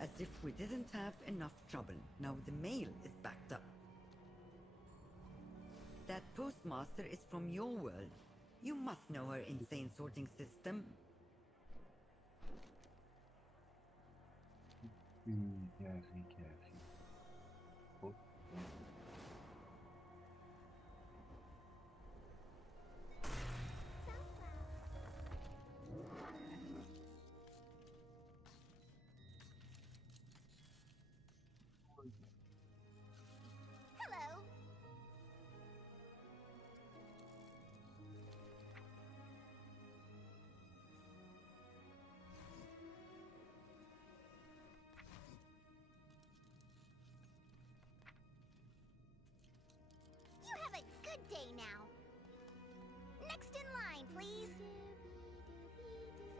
As if we didn't have enough trouble. Now the mail is backed up. That postmaster is from your world. You must know her insane sorting system. Krijgen, krijgen. Goed. Hello. You have a good day now. Next in line, please.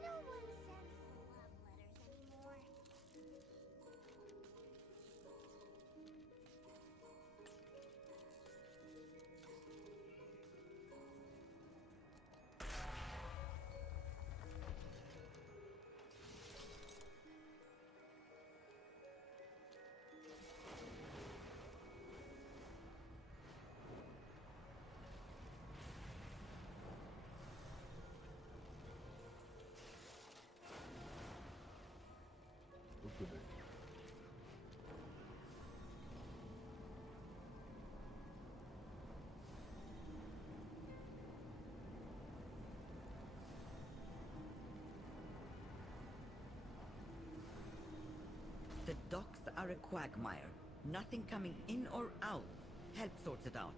No one sends love letters anymore. Ook bedankt. The docks are a quagmire. Nothing coming in or out. Help sort it out.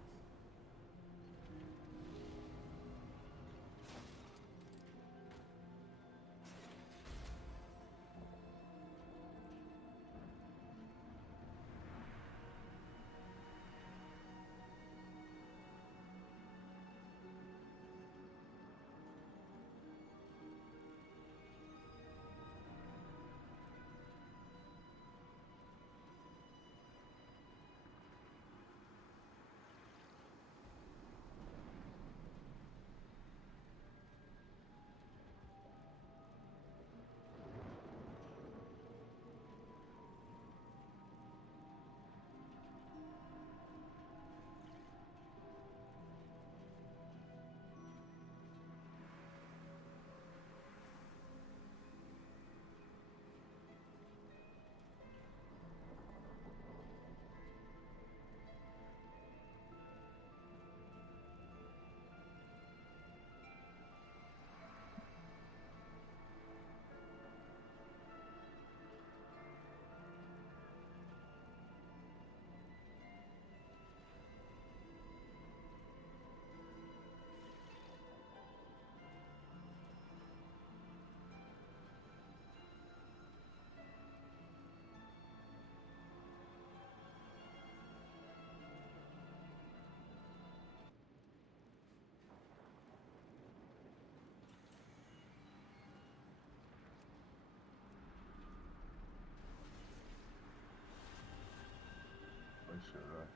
Sure.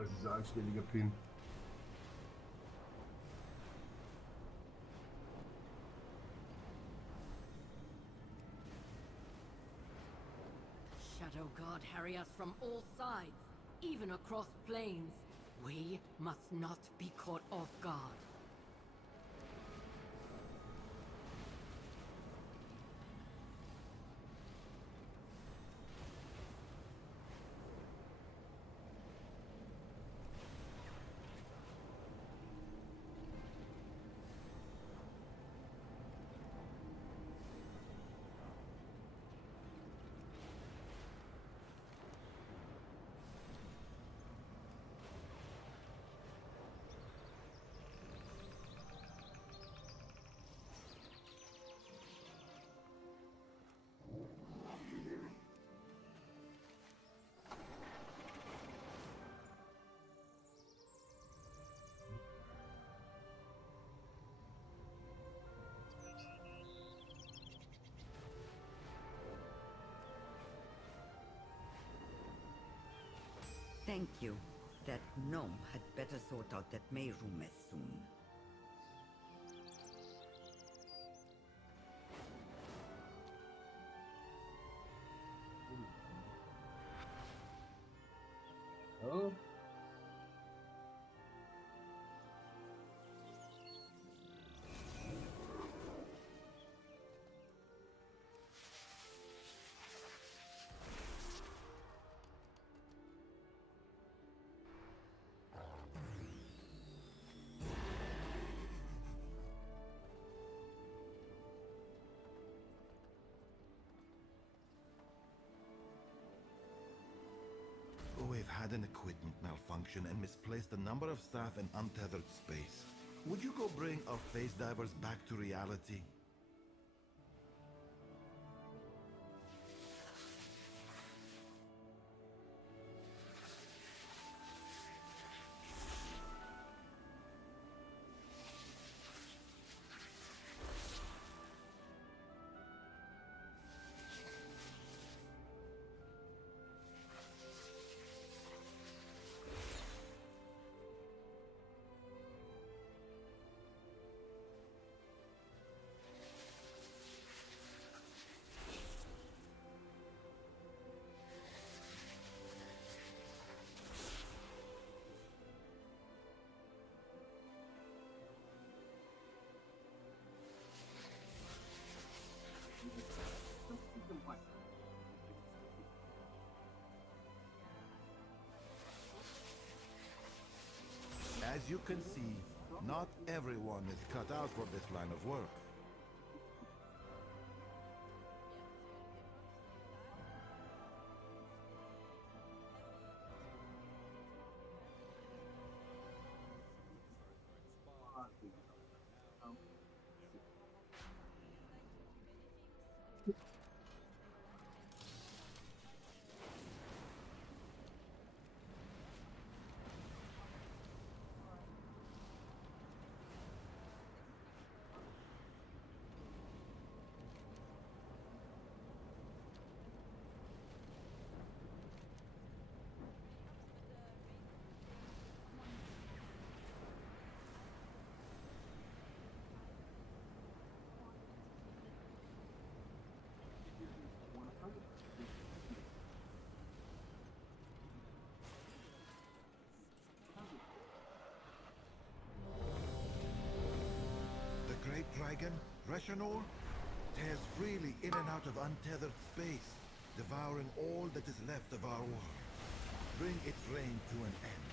das ist ein anständiger Pin. Shadow God harry us from all sides, even across plains. We must not be caught off guard. Thank you. That gnome had better sort out that Mayroom mess soon. Oh. We've had an equipment malfunction and misplaced a number of staff in untethered space. Would you go bring our face divers back to reality? As you can see, not everyone is cut out for this line of work. The great dragon, Reshanor, tears freely in and out of untethered space, devouring all that is left of our world. Bring its reign to an end.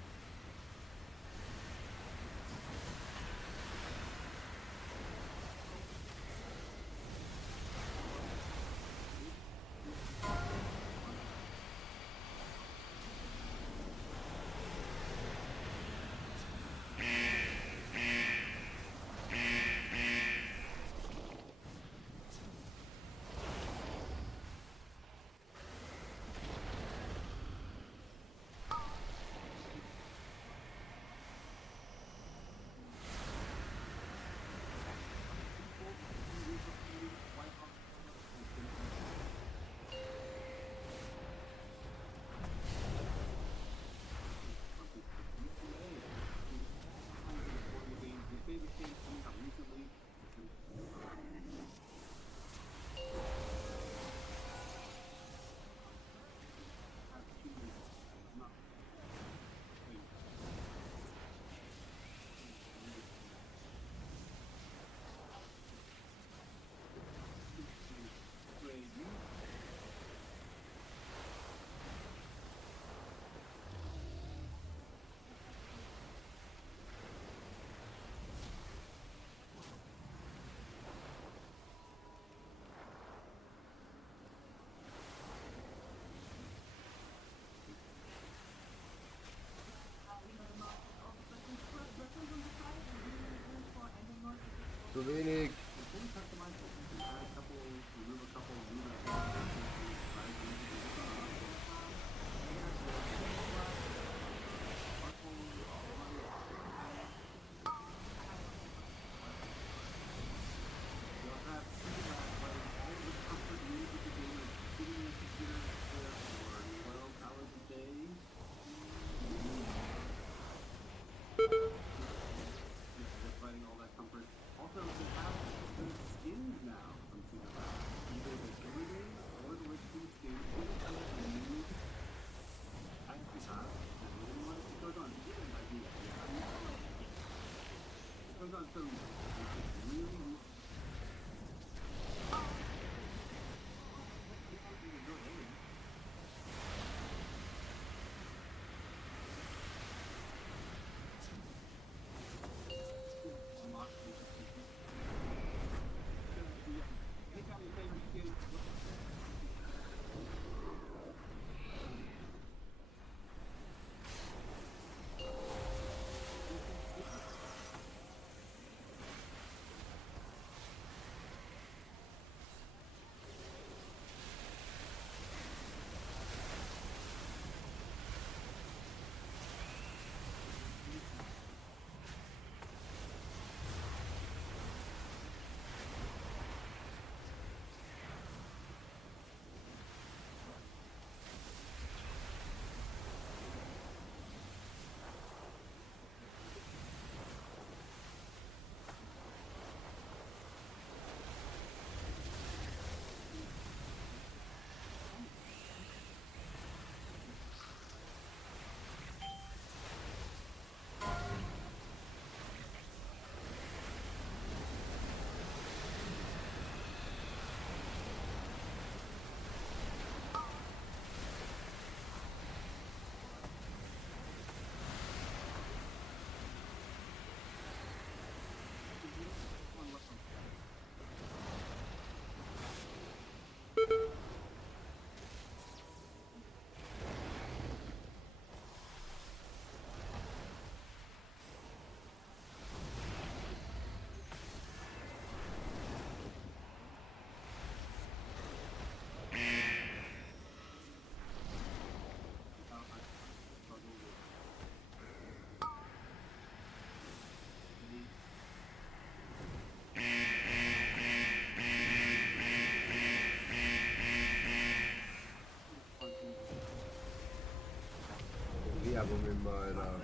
Werbung immer, Alter.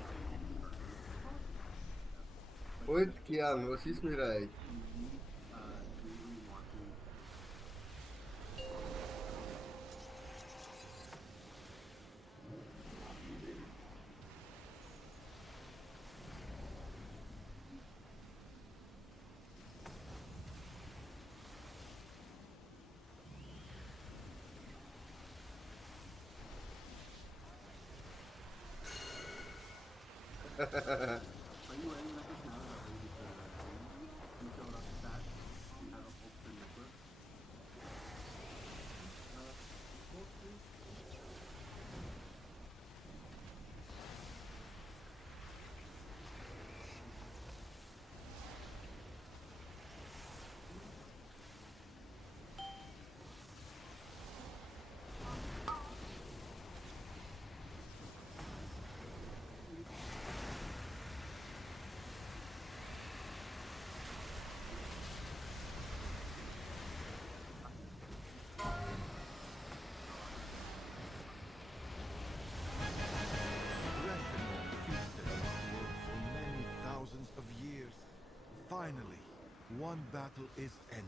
Und Kian, was ist mit euch? Finally, one battle is ended.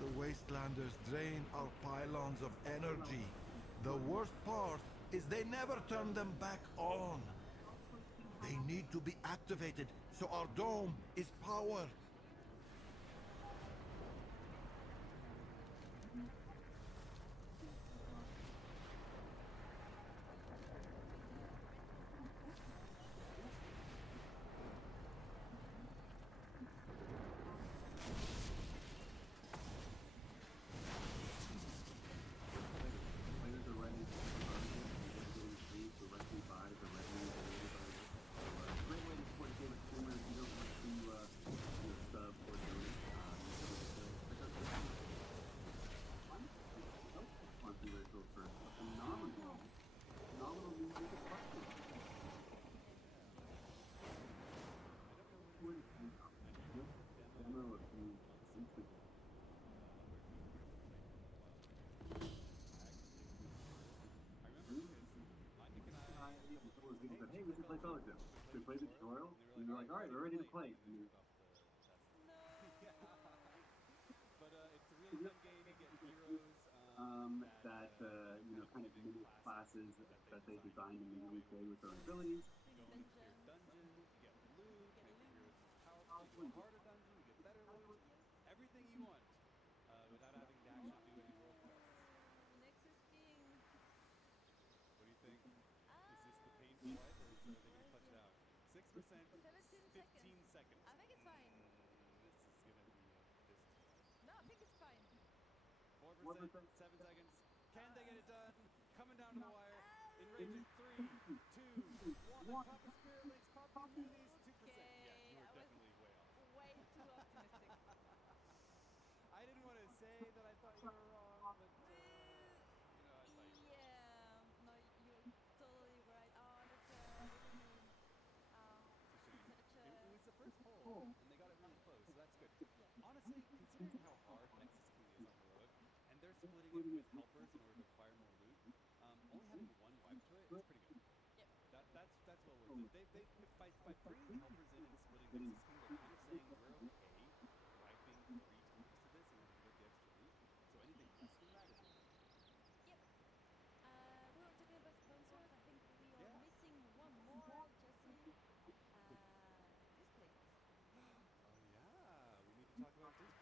The Wastelanders drain our pylons of energy. The worst part is they never turn them back on. They need to be activated so our dome is powered. Hey, we should play Fellowship. So we played the tutorial, and they're like, all right, we're ready to play. And that you know, kind of mimic classes that they designed in the early play with their abilities.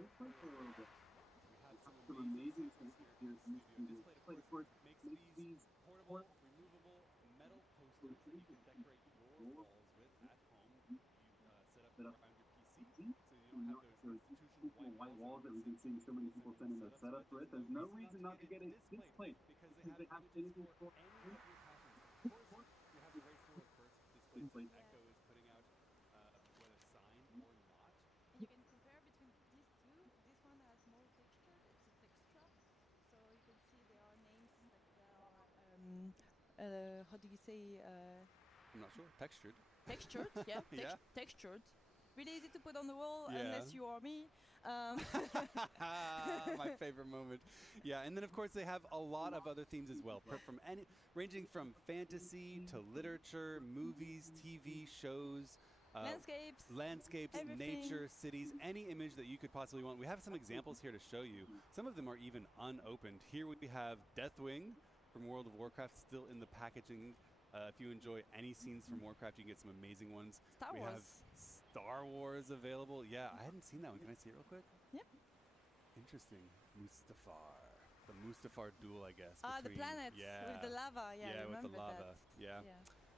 Let's play for a little bit. We have some amazing tools here used to this play. Of course, makes these portable, removable metal posters that you can decorate your walls with at home. You set up around your PC, so you don't have those institutional white walls that we've been seeing so many people sending their setups with. There's no reason not to get a this plate because they have images for any of your passions. Of course, you have the race for first. how do you say, I'm not sure. Textured. textured? Yeah, Yeah. textured. Really easy to put on the wall Yeah. unless you are me. My favorite moment. Yeah, and then of course they have a lot of other themes as well, ranging from fantasy to literature, movies, TV shows, Landscapes, everything. nature, cities, any image that you could possibly want. We have some examples here to show you. Some of them are even unopened. Here we have Deathwing from World of Warcraft still in the packaging. If you enjoy any scenes from Warcraft, you can get some amazing ones. Star we Wars. have Star Wars available. Yeah, I hadn't seen that one. Can I see it real quick? Yep. Interesting. Mustafar. The Mustafar duel, I guess. The between- planets yeah. with the lava. Yeah, I with the remember lava. that. Yeah.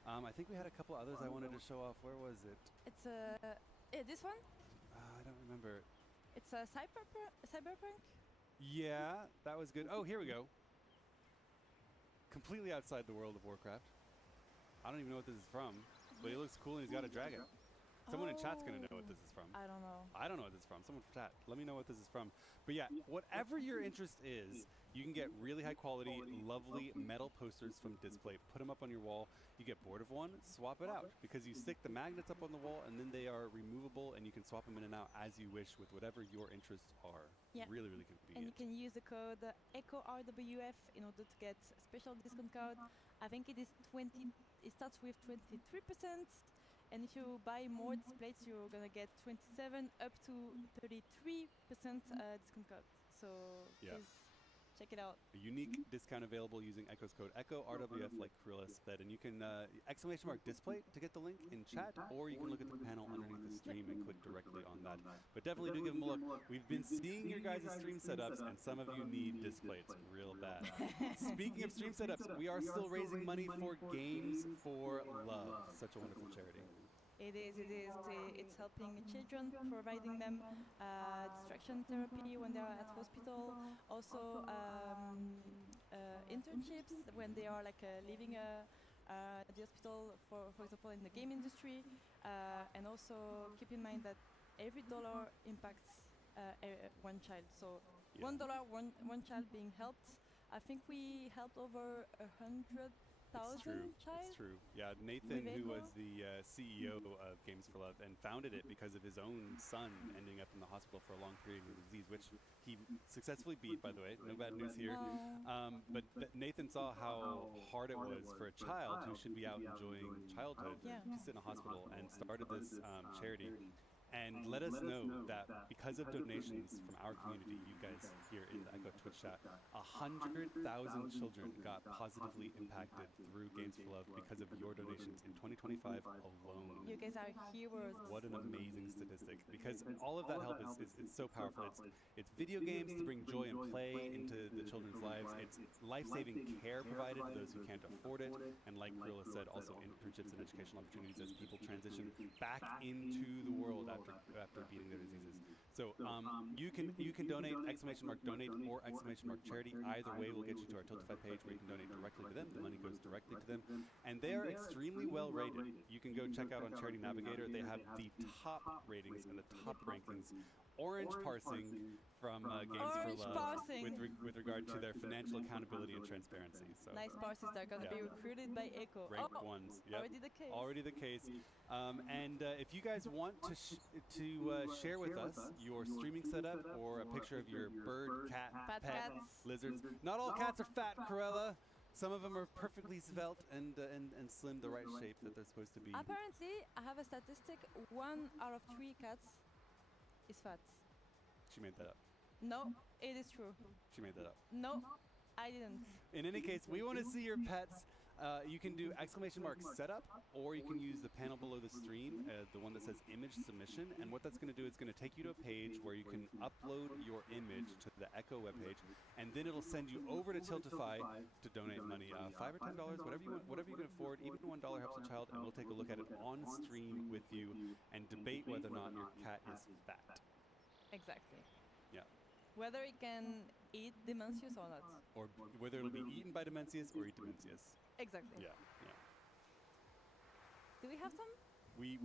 I think we had a couple others I wanted to show off. Where was it? It's this one. I don't remember. It's a cyberpunk. Yeah, that was good. Oh, here we go. Completely outside the World of Warcraft. I don't even know what this is from, but he looks cool and he's got a dragon. Someone in chat's going to know what this is from. I don't know. I don't know what this is from. Someone from chat, let me know what this is from. But yeah, whatever your interest is, you can get really high quality, lovely metal posters from Display. Put them up on your wall. You get bored of one, swap it out. Because you stick the magnets up on the wall and then they are removable and you can swap them in and out as you wish with whatever your interests are. Yeah. Really, really convenient. And you can use the code ECHORWF in order to get a special discount code. I think it is 20. It starts with 23%. And if you buy more displays, you're gonna get 27 up to 33% discount code. So please check it out. A unique discount available using Echo's code ECHORWF, like Karilla said, and you can !display to get the link in chat, or you can look at the panel underneath the stream and click directly on that. But definitely do give them a look. We've been seeing your guys' stream setups, and some of you need Display. It's real bad. Speaking of stream setups, we are still raising money for Games for Love, such a wonderful charity. It is. It's helping children, providing them distraction therapy when they are at hospital. Also, internships when they are leaving the hospital, for example, in the game industry. And also keep in mind that every dollar impacts one child. So $1, one child being helped. I think we helped over 100,000 child. It's true. Yeah, Nathan, who was the CEO of Games for Love and founded it because of his own son ending up in the hospital for a long period with disease, which he successfully beat, by the way. No bad news here. But Nathan saw how hard it was for a child who should be out enjoying childhood to sit in a hospital and started this charity. And let us know that because of donations from our community, you guys here in the Echo Twitch chat, 100,000 children got positively impacted through Games for Love because of your donations in 2025 alone. You guys are heroes. What an amazing statistic. Because all of that help is so powerful. It's video games to bring joy and play into the children's lives. It's life-saving care provided to those who can't afford it. And like Karilla said, also internships and educational opportunities as people transition back into the world after beating their diseases. So you can donate !donate or !charity. Either way will get you to our Tiltify page where you can donate directly to them. The money goes directly to them. And they are extremely well rated. You can go check out on Charity Navigator. They have the top ratings and the top rankings. Orange parsing from Games for Love with regard to their financial accountability and transparency. So nice parses that are going to be recruited by Echo. Rank ones. Yep. Already the case. Already the case. And if you guys want to share with us your streaming setup or a picture of your bird, cat, pet, lizards. Not all cats are fat, Karilla. Some of them are perfectly svelte and slim, the right shape that they're supposed to be. Apparently, I have a statistic: 1 out of 3 cats is fat. She made that up. No, it is true. She made that up. No, I didn't. In any case, we want to see your pets. You can do !setup, or you can use the panel below the stream, the one that says image submission. And what that's going to do is going to take you to a page where you can upload your image to the Echo webpage, and then it'll send you over to Tiltify to donate money, $5 or $10, whatever you want, whatever you can afford. Even $1 helps a child, and we'll take a look at it on stream with you and debate whether or not your cat is fat. Exactly. Yeah. Whether it can eat Demencius or not. Or whether it'll be eaten by Demencius or eat Demencius. Exactly. Yeah. Do we have some? We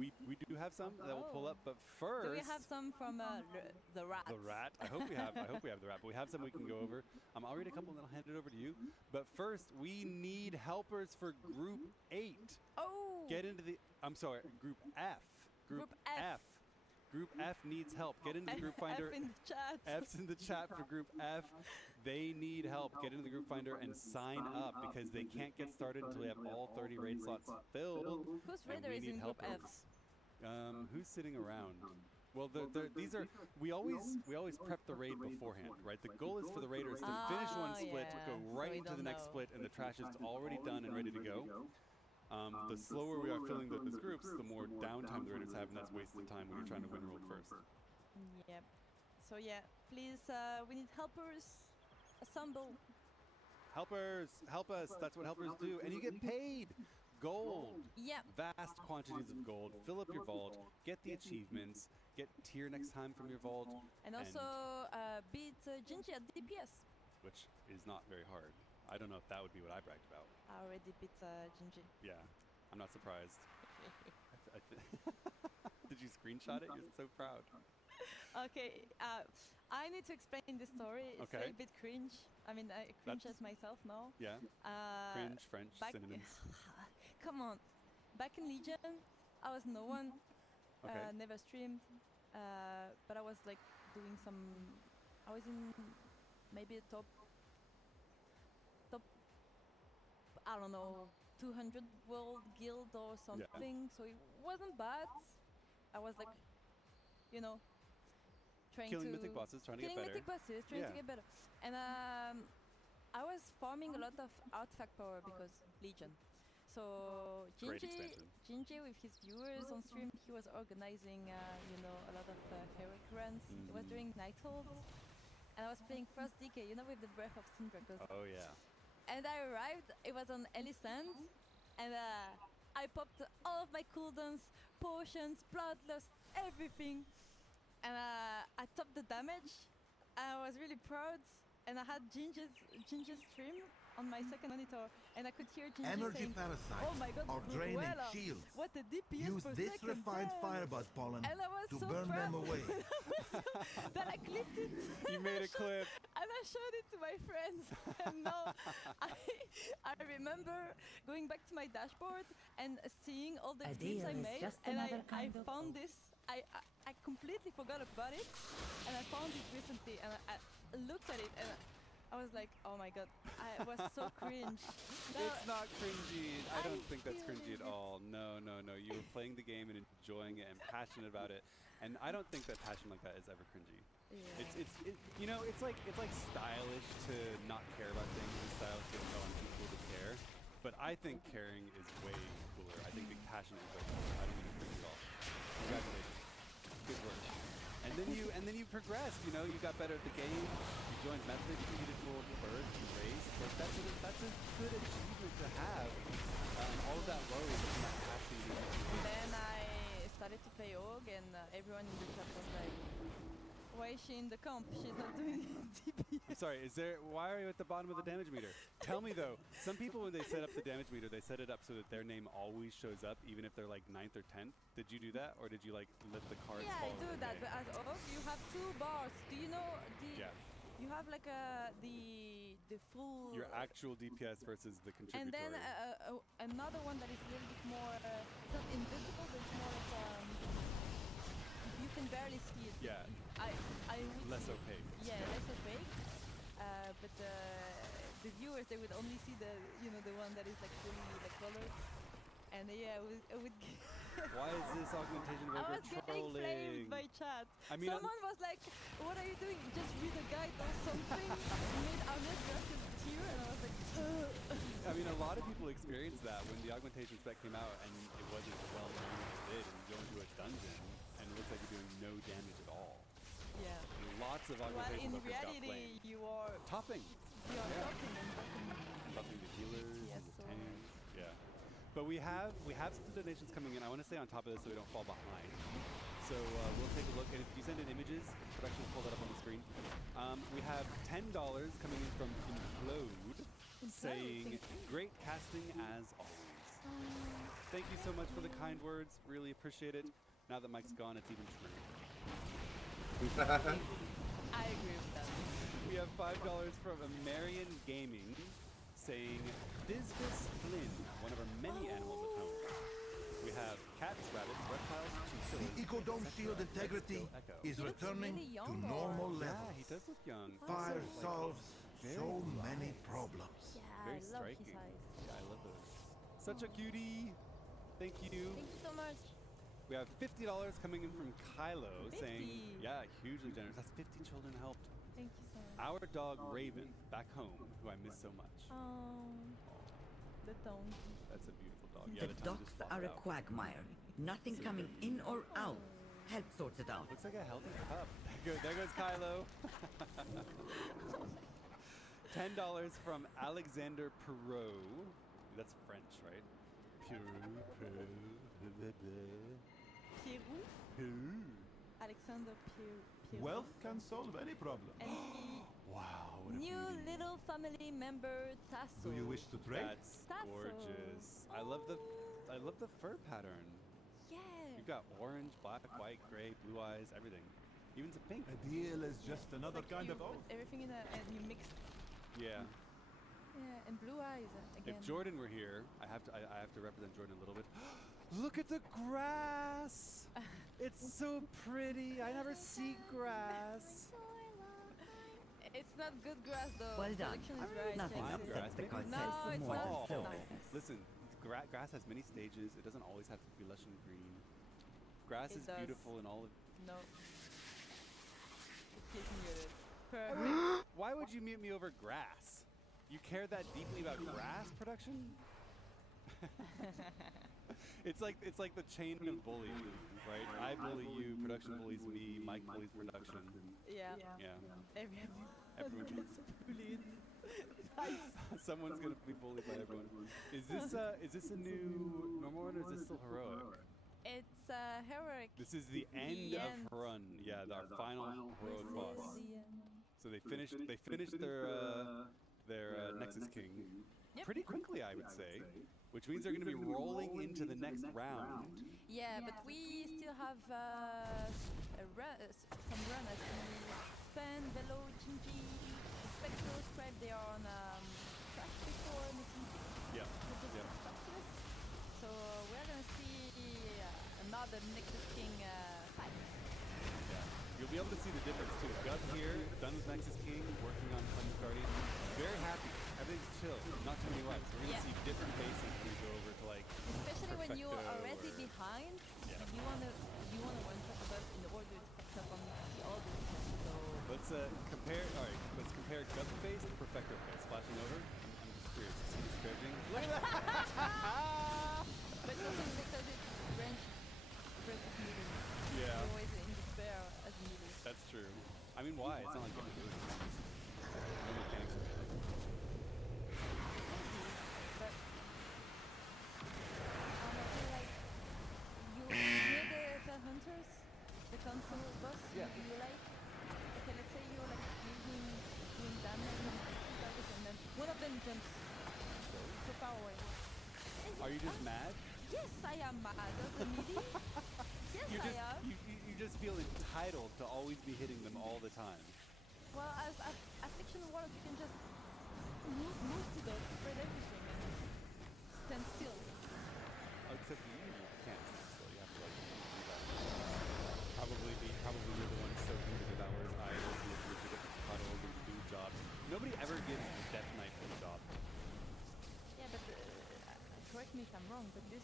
do have some that we'll pull up, but first. Do we have some from the rat? The rat. I hope we have. I hope we have the rat. But we have some we can go over. I'll read a couple and then I'll hand it over to you. But first, we need helpers for Group 8. Oh. Get into the. I'm sorry, Group F. Group F. Group F needs help. Get into the group finder. F in the chat. F's in the chat for Group F. They need help. Get into the group finder and sign up because they can't get started until they have all 30 raid slots filled. Whose and raider we is need in Group F? helpers. Who's sitting around? Well, these are we always prep the raid beforehand, right? The goal is for the raiders to finish one split, go right into the next split, and the trash is already done and ready to go. The slower we are filling those groups, the more downtime the raiders have, and that's wasted time when you're trying to win world first. Yep. So yeah, please, we need helpers. Assemble. Helpers, help us. That's what helpers do, and you get paid. Gold. Yep. Vast quantities of gold. Fill up your vault. Get the achievements. Get tier next time from your vault. And also beat Gingy at DPS. Which is not very hard. I don't know if that would be what I bragged about. I already beat Gingy. Yeah, I'm not surprised. Did you screenshot it? You're so proud. Okay, I need to explain this story. It's a bit cringe. I mean, I cringe as myself now. Yeah. Cringe, French, synonyms. Come on. Back in Legion, I was no one. Okay. Never streamed. But I was like doing some. I was in maybe a top. I don't know, 200 world guild or something. Yeah. So it wasn't bad. I was like, you know, killing mythic bosses, trying to get better. To get better. And I was farming a lot of artifact power because Legion. So Gingy with his viewers on stream, he was organizing, you know, a lot of heroic runs. It was during Nighthold, and I was playing first DK, you know, with the Breath of Syndrakos. Oh yeah. And I arrived. It was on Elisand, and I popped all of my cooldowns, potions, bloodlust, everything. And I topped the damage. I was really proud, and I had Gingy's stream on my second monitor, and I could hear Gingy Energy saying, parasites "Oh my God, are draining Cruella, shields. what the DPS Use per this second refined there." firebud pollen and I was to so burn proud them away. that I clipped it. You made a clip. And I showed it to my friends. And now I remember going back to my dashboard and seeing all the clips I made, and I found this. I completely forgot about it, and I found it recently, and I looked at it, and I was like, oh my God, I was so cringe. It's not cringy. I don't think that's cringy at all. No. You were playing the game and enjoying it and passionate about it, and I don't think that passion like that is ever cringy. Yeah. You know, it's like stylish to not care about things, and stylish to go on too cool to care. But I think caring is way cooler. I think being passionate is way cooler. I don't think it's cringy at all. Congratulations. Good work. And then you progressed, you know, you got better at the game, you joined Method, you competed for first, you raced. Like that's a good achievement to have. All of that load and that passion. Then I started to play OG, and everyone in the chat was like, why is she in the comp? She's not doing DPS. I'm sorry, why are you at the bottom of the damage meter? Tell me though, some people when they set up the damage meter, they set it up so that their name always shows up, even if they're like 9th or 10th. Did you do that, or did you like let the cards Yeah, fall? I do that, but as OG, you have 2 bars. Do you know the... Yeah. You have like the full... Your actual DPS versus the contributory. And then another one that is a little bit more... it's not invisible, but it's more like... you can barely see it. Yeah. I would less see opaque. Yeah, less opaque. But the viewers, they would only see the one that is like fully like colored. And yeah, I would Why is this augmentation I over was getting flamed by chat. I mean, someone was like, "What are you doing? Just read a guide or something." Made Ahmed versus tier, and I was like, I mean, a lot of people experienced that when the augmentation spec came out, and it wasn't well known as it did, and you go into a dungeon, and it looks like you're doing no damage at all. Yeah. And lots of Well, augmentation in buffers got reality, flamed. you are topping. You are topping and topping. Topping the healers Yes, and the so tanks. Yeah. But we have some donations coming in. I want to stay on top of this so we don't fall behind. So we'll take a look, and if you send in images, production will pull that up on the screen. We have $10 coming in from Implode, saying, "Great casting as always." Thank you so much for the kind words. Really appreciate it. Now that Mike's gone, it's even truer. I agree with that. We have $5 from Marion Gaming saying, Disvis Flynn, one of our many animals at home. We have cats, rabbits, reptiles, chinchillas. The Ecodome shield integrity Echo. is He looks returning really to young, normal or- Yeah, levels. he does look young. Fire Also, like, solves very so many wise. problems. Yeah, Very I love striking. his eyes. Yeah, I love those. Such a cutie. Thank you. Thank you so much. We have $50 coming in from Kylo saying, 50? yeah, hugely generous. That's 50 children helped. Thank you so much. Our dog Raven, back home, who I miss so much. The tongue. That's a beautiful dog. Yeah, The the tongue docks just flopped are a out. quagmire. Nothing coming in or out. Help sort it out. Looks like a healthy pup. There goes Kylo. $10 from Alexander Perot. That's French, right? Perot. Pierrot? Perot. Alexander Pierrot. Wealth can solve any problem. And he Wow, what a new beauty. little family member Tasso. Do you wish to trade? That's Tasso. gorgeous. I love the fur pattern. Yeah. You've got orange, black, white, gray, blue eyes, everything. Even some pink. A deal is just another Like kind you of oath. put everything in and you mix. Yeah. Yeah, and blue eyes again. If Jordan were here, I have to represent Jordan a little bit. Look at the grass. It's so pretty. I never see grass. It's not good grass though. Well done. Selection is very Nothing fine expensive. grass. upsets the Maybe concept No, for it's more not. than Oh, slowness. listen, grass has many stages. It doesn't always have to be lush and green. Grass It is does. beautiful in all of. No. It's getting muted. Perfect. Why would you mute me over grass? You care that deeply about grass production? It's like the chain of bullying, right? I bully you, production bullies me, Mike bullies production. Yeah. Yeah. Everyone Everyone gets bullied. Someone's gonna be bullied by everyone. Is this a new normal one or is this still heroic? It's heroic. This is the end of Harun. Yeah, our final heroic boss. So they finished their Nexus King Yep. pretty quickly, I would say, which means they're going to be rolling into the next round. Yeah, but we still have some run as Span, Velo, Gingy, Spectro, Stripe. They are on track before meeting Yeah. the Yeah. Specialist. So we're gonna see another Nexus King fight. Yeah. You'll be able to see the difference too. Gus here, done with Nexus King, working on Flames Guardian. Very happy. Everything's chill. Not too many wipes. We're gonna Yeah. see different faces when we go over to like. Especially when you're Perfecto already or- behind, Yeah. you wanna one shot the boss in order to catch up on the others. So Let's compare. All right. Let's compare Gus face and Perfecto face. Flashing over. I'm just curious to see the stretching. Look at that. but also because it's range versus melee. Yeah. You're always in despair as melee. That's true. I mean, why? It's not like you have to do it. No mechanics or anything. But I feel like you know the hunters, the console boss. Yeah. You like okay, let's say you're like doing damage and then one of them jumps so far away. And Are you just mad? Yes, I am mad as a melee. Yes, You just I am. you just feel entitled to always be hitting them all the time. Well, as Affliction Warlock, you can just move to the spread everything and stand still. Except you can't stand still. You have to like do that. Probably you're the one so into Devourer's Eyes who would get the puddles and do jobs. Nobody ever gives the Death Knight a job. Yeah, but correct me if I'm wrong, but this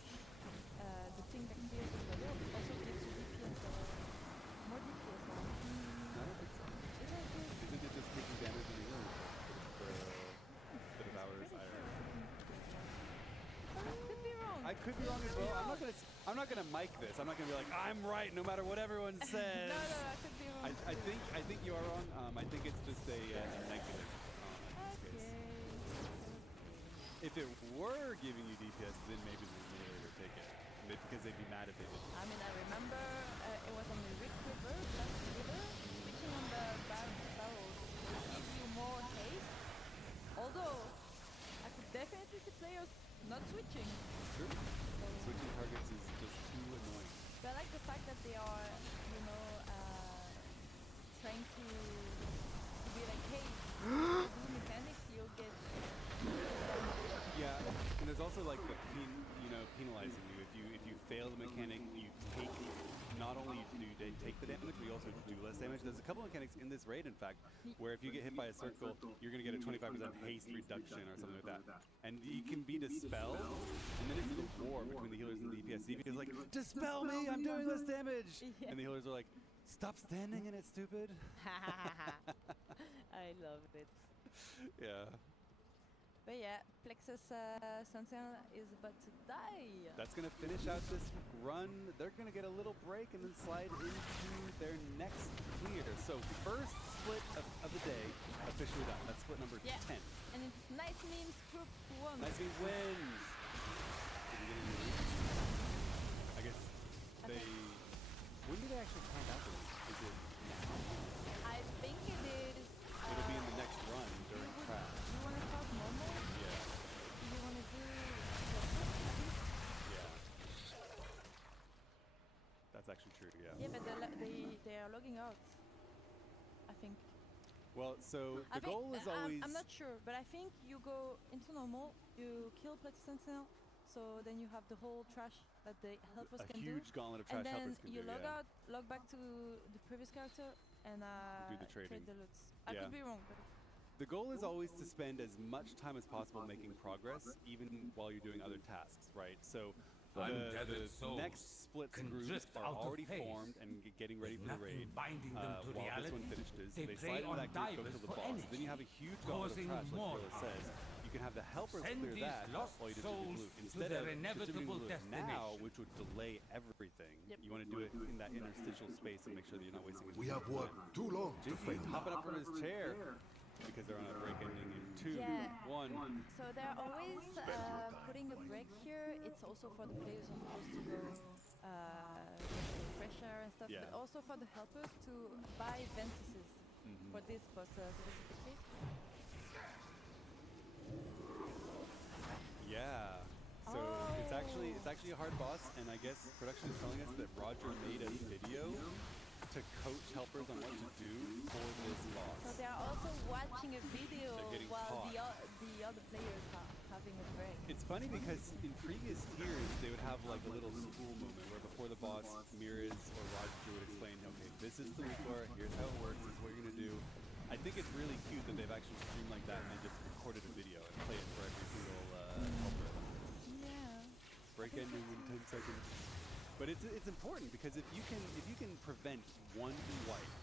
the thing that clears the level also gives you DPS more DPS. I don't think so. Isn't it this? Isn't it just taking damage in the room for the Devourer's Eye? Could be wrong. I could be wrong as well. I'm not gonna mic this. I'm not gonna be like I'm right no matter what everyone says. No, I could be wrong. I think you are wrong. I think it's just a negative. In this case. If it were giving you DPS, then maybe the melee would take it. Because they'd be mad if they didn't. I mean, I remember it was on the Rift River, Blast River, switching on the barrels would give you more haste. Although, I could definitely see players not switching. True. Switching they are, you know, trying to be like, hey, if you do mechanics, you'll get. Yeah, and there's also like the penalizing you if you fail the mechanic, you take not only do you take the damage, but you also do less damage. There's a couple of mechanics in this raid, in fact, where if you get hit by a circle, you're gonna get a 25% haste reduction or something like that, and you can be dispelled, and then it's a war between the healers and the DPS. DPS is like, dispel me, I'm doing less damage, and the healers are like, stop standing in it, stupid. I love it. Yeah. But yeah, Plexus Sentinel is about to die. That's going to finish out this run. They're going to get a little break and then slide into their next clear. So first split of the day officially done. That's split number 10. And it's Nice Memes Group 1. Nice Memes wins. Did we get any lead? I guess they... When do they actually count out the lead? Is it now? I think it is... It'll be in the next run during crash. You want to start normal? Yeah. You want to do... Yeah. That's actually true, yeah. Yeah, but they are logging out, I think. Well, so the goal is always... I'm not sure, but I think you go into normal, you kill Plexus Sentinel, so then you have the whole trash that the helpers can do. A huge gauntlet of trash helpers can do, and then you log out, log back to the previous character, and do the trading. trade the loots. I could be wrong, but... The goal is always to spend as much time as possible making progress, even while you're doing other tasks, right? So the next splits groups are already formed and getting ready for the raid. While this one finishes, they slide into that group, go to the boss. Then you have a huge gauntlet of trash, like Phyllis says. You can have the helpers clear that while you distribute loot. Instead of distributing loot now, which would delay everything, you want to do it in that interstitial space and make sure that you're not wasting it. We have worked too long to fail. Hopping up from his chair because they're on a break ending in 2, 1. So they're always putting a break here. It's also for the players who are supposed to go get fresh air and stuff, but also for the helpers to buy Ventuses for this boss specifically. Yeah. So it's actually a hard boss, and I guess production is telling us that Roger made a video to coach helpers on what to do for this boss. So they are also watching a video while caught. the other players are having a break. It's funny because in previous tiers they would have like a little school moment where before the boss, Mirez or Roger would explain, okay, this is the weak lore, here's how it works, this is what you're gonna do. I think it's really cute that they've actually streamed like that and they just recorded a video and played it for every single helper. Yeah. Break ending in 10 seconds. But it's important because if you can prevent one wipe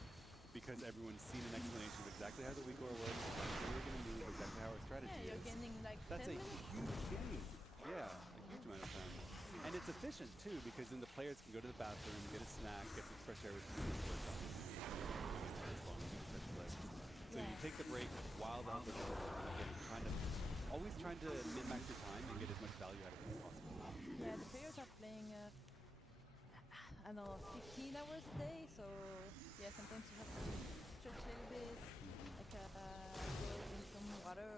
because everyone's seen an explanation of exactly how the weak lore works, exactly how we're going to move, exactly how our strategy is. You're getting like that's 10 a minutes? huge gain. Yeah, a huge amount of time. And it's efficient too because then the players can go to the bathroom, get a snack, get some fresh air with the splits, obviously. So you take the break while the helpers are again, always trying to min-max your time and get as much value out of it as possible. Yeah, the players are playing, I don't know, 15 hours a day, so yeah, sometimes you have to stretch a little bit, like drink some water,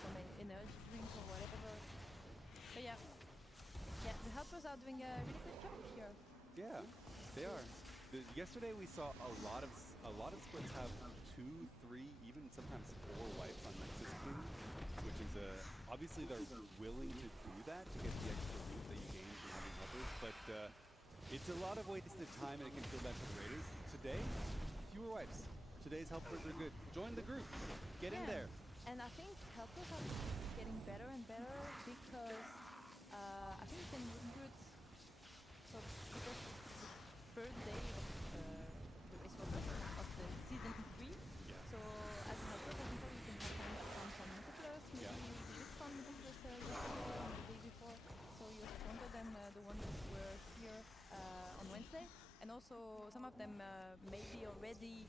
some energy drink or whatever. But yeah, the helpers are doing a really good job here. Yeah, they are. Yesterday we saw a lot of splits have 2, 3, even sometimes 4 wipes on Nexus King, which is obviously they're willing to do that to get the extra loot that you gain from having helpers, but it's a lot of wasted time and it can feel bad for the raiders. Today, fewer wipes. Today's helpers are good. Join the group. Get in there. And I think helpers are getting better and better because I think you can recruit. So because the third day of the race of the season 3. So as a helper, for example, you can have some multiplers, maybe you did some multiplers yesterday or the day before. So you're stronger than the ones that were here on Wednesday. And also some of them maybe already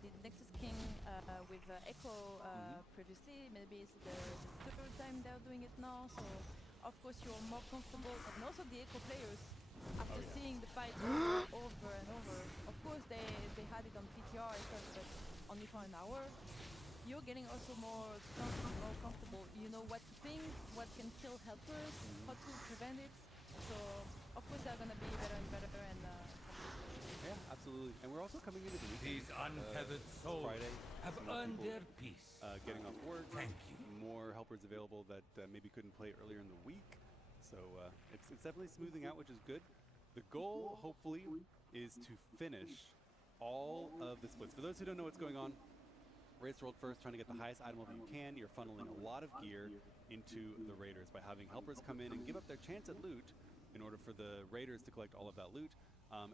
did Nexus King with Echo previously. Maybe it's the third time they're doing it now. So of course you're more comfortable. And also the Echo players, after seeing the fight over and over, of course they had it on PTR but only for an hour. You're getting also more comfortable. You know what to ping, what can kill helpers, how to prevent it. So of course they're gonna be better and better, and Yeah, absolutely. And we're also coming into the weekend. These untethered souls Friday, have some more earned people, their peace. getting off work. Thank you. More helpers available that maybe couldn't play earlier in the week. So it's definitely smoothing out, which is good. The goal, hopefully, is to finish all of the splits. For those who don't know what's going on, Race World First, trying to get the highest item level you can. You're funneling a lot of gear into the raiders by having helpers come in and give up their chance at loot in order for the raiders to collect all of that loot.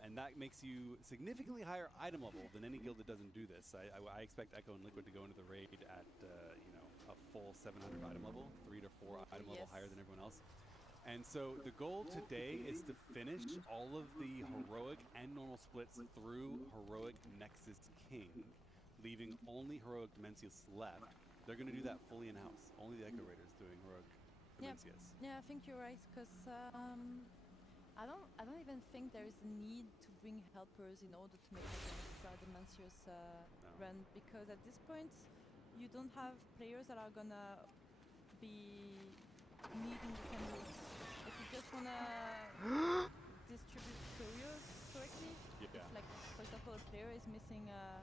And that makes you significantly higher item level than any guild that doesn't do this. I expect Echo and Liquid to go into the raid at you know, a full 700 item level, 3 to 4 item level higher than everyone else. And so the goal today is to finish all of the heroic and normal splits through heroic Nexus King, leaving only heroic Dimensius left. They're going to do that fully in-house. Only the Echo Raiders doing heroic Dimensius. Yeah, I think you're right, because I don't even think there is a need to bring helpers in order to make an extra Dimensius run, because at this point you don't have players that are gonna be needing the same loot. If you just wanna distribute couriers correctly, if, like, for example, a player is missing a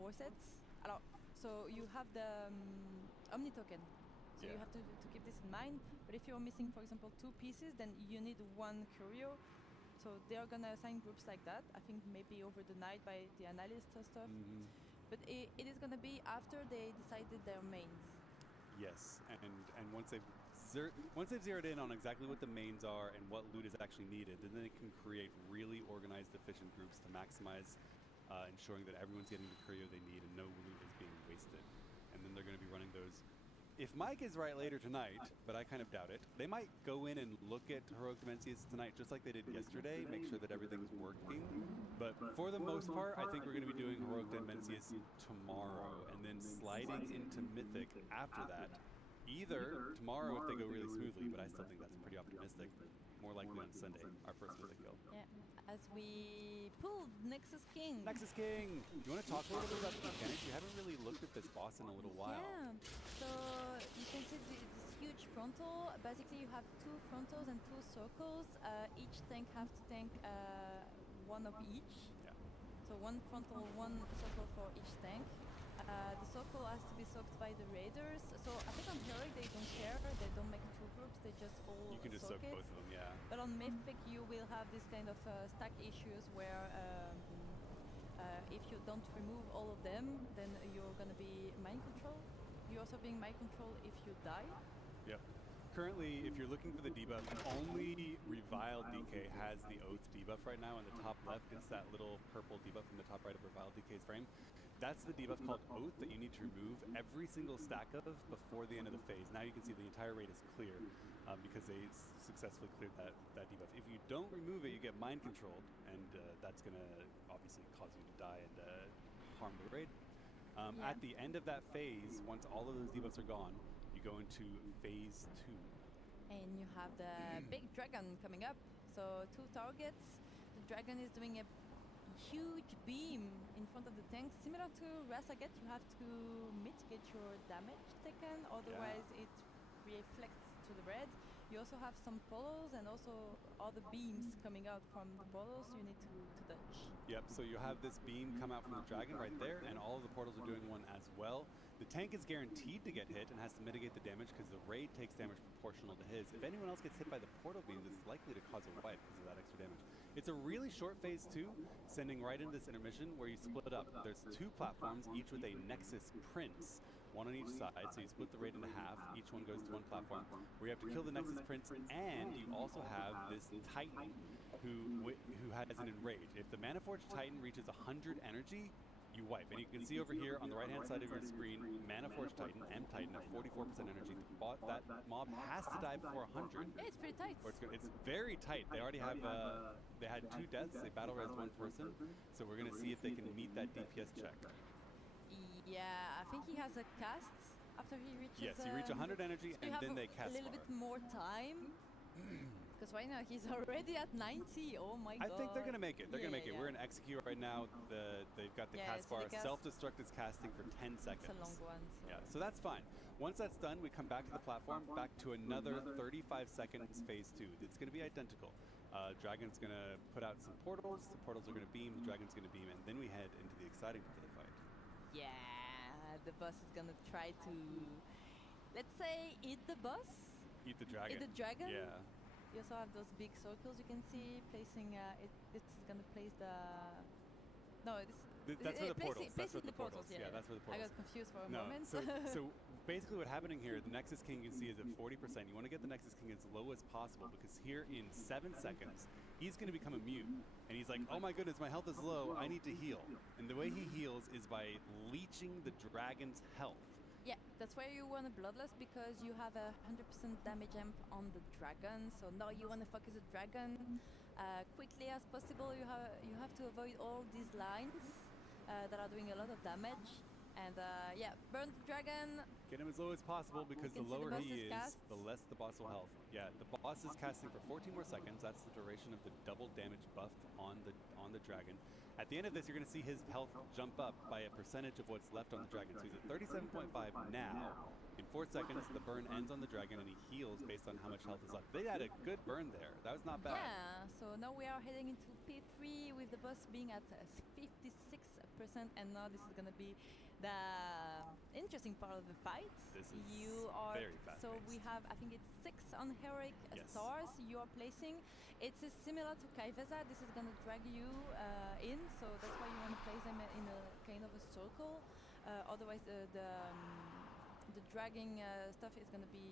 forceps, so you have the Omni token. So you have to keep this in mind. But if you're missing, for example, 2 pieces, then you need 1 curio. So they are gonna assign groups like that. I think maybe over the night by the analyst or stuff. But it is gonna be after they decided their mains. Yes, and once they've zeroed in on exactly what the mains are and what loot is actually needed, then they can create really organized, efficient groups to maximize ensuring that everyone's getting the curio they need and no loot is being wasted. And then they're going to be running those. If Mike is right later tonight, but I kind of doubt it, they might go in and look at Heroic Dimensius tonight just like they did yesterday, make sure that everything's working. But for the most part, I think we're going to be doing Heroic Dimensius tomorrow and then sliding into Mythic after that. Either tomorrow if they go really smoothly, but I still think that's pretty optimistic. More likely on Sunday, our first Mythic kill. Yeah, as we pulled Nexus King. Nexus King! You want to talk a little bit about the mechanics? You haven't really looked at this boss in a little while. Yeah, so you can see this huge frontal. Basically, you have 2 frontals and 2 circles. Each tank have to tank 1 of each. Yeah. So 1 frontal, 1 circle for each tank. The circle has to be soaked by the raiders. So I think on Heroic they don't care. They don't make 2 groups. They just all You can just soak it. both of them, yeah. But on Mythic you will have this kind of stack issues where if you don't remove all of them, then you're gonna be mind control. You're also being mind control if you die. Yep. Currently, if you're looking for the debuff, only Reviled DK has the Oath debuff right now. On the top left, it's that little purple debuff in the top right of Reviled DK's frame. That's the debuff called Oath that you need to remove every single stack of before the end of the phase. Now you can see the entire raid is clear because they successfully cleared that debuff. If you don't remove it, you get mind controlled, and that's going to obviously cause you to die and harm the raid. At the end of that phase, once all of those debuffs are gone, you go into phase 2. And you have the big dragon coming up. So 2 targets. The dragon is doing a huge beam in front of the tank. Similar to Rasaget, you have to mitigate your damage taken, otherwise it reflects to the red. You also have some portals and also other beams coming out from the portals you need to dodge. Yep, so you have this beam come out from the dragon right there, and all of the portals are doing one as well. The tank is guaranteed to get hit and has to mitigate the damage because the raid takes damage proportional to his. If anyone else gets hit by the portal beams, it's likely to cause a wipe because of that extra damage. It's a really short phase 2, sending right into this intermission where you split up. There's 2 platforms, each with a Nexus Prince, 1 on each side, so you split the raid into half. Each one goes to 1 platform where you have to kill the Nexus Prince, and you also have this Titan who has an enrage. If the Mana-Forged Titan reaches 100 energy, you wipe. And you can see over here on the right-hand side of your screen, Mana-Forged Titan, M-Titan at 44% energy. That mob has to die before 100. Yeah, it's pretty tight. It's very tight. They already have, they had 2 deaths. They battle res 1 person. So we're going to see if they can meet that DPS check. Yeah, I think he has a cast after he reaches... Yes, you reach 100 energy so and then they cast a little bit more time. Because right now he's already at 90. Oh my god. I think they're going to make it. They're going to make it. We're in execute right now. They've got the cast bar. So Self-destruct is casting for 10 seconds. It's a long one. So. Yeah, so that's fine. Once that's done, we come back to the platform, back to another 35 seconds phase 2. It's going to be identical. Dragon's going to put out some portals, the portals are going to beam, the dragon's going to beam, and then we head into the exciting part of the fight. Yeah, the boss is gonna try to, let's say, eat the boss. Eat the dragon. Eat the dragon. Yeah. You also have those big circles you can see placing. It's gonna place the. No, That's for the portals. That's for placing the portals. Yeah, that's for the I portals. got confused for a No, moment. so basically what's happening here, the Nexus King you can see is at 40%. You want to get the Nexus King as low as possible because here in 7 seconds, he's going to become immune. And he's like, oh my goodness, my health is low, I need to heal. And the way he heals is by leeching the dragon's health. Yeah, that's why you want a Bloodlust, because you have a 100% damage amp on the dragon. So now you want to focus the dragon quickly as possible. You have to avoid all these lines that are doing a lot of damage. And yeah, burn the dragon. Get him as low as possible because the You can see lower the boss he is is, cast. the less the boss will health. Yeah, the boss is casting for 14 more seconds. That's the duration of the double damage buff on the dragon. At the end of this, you're going to see his health jump up by a percentage of what's left on the dragon. So he's at 37.5 now. In 4 seconds, the burn ends on the dragon, and he heals based on how much health is left. They had a good burn there. That was not bad. Yeah, so now we are heading into P3 with the boss being at 56%, and now this is going to be the interesting part of the fight. This is very fast. So we have, I think it's 6 on heroic stars you are placing. It's similar to Kaiveza. This is going to drag you in, so that's why you want to place them in a kind of a circle. Otherwise, the dragging stuff is going to be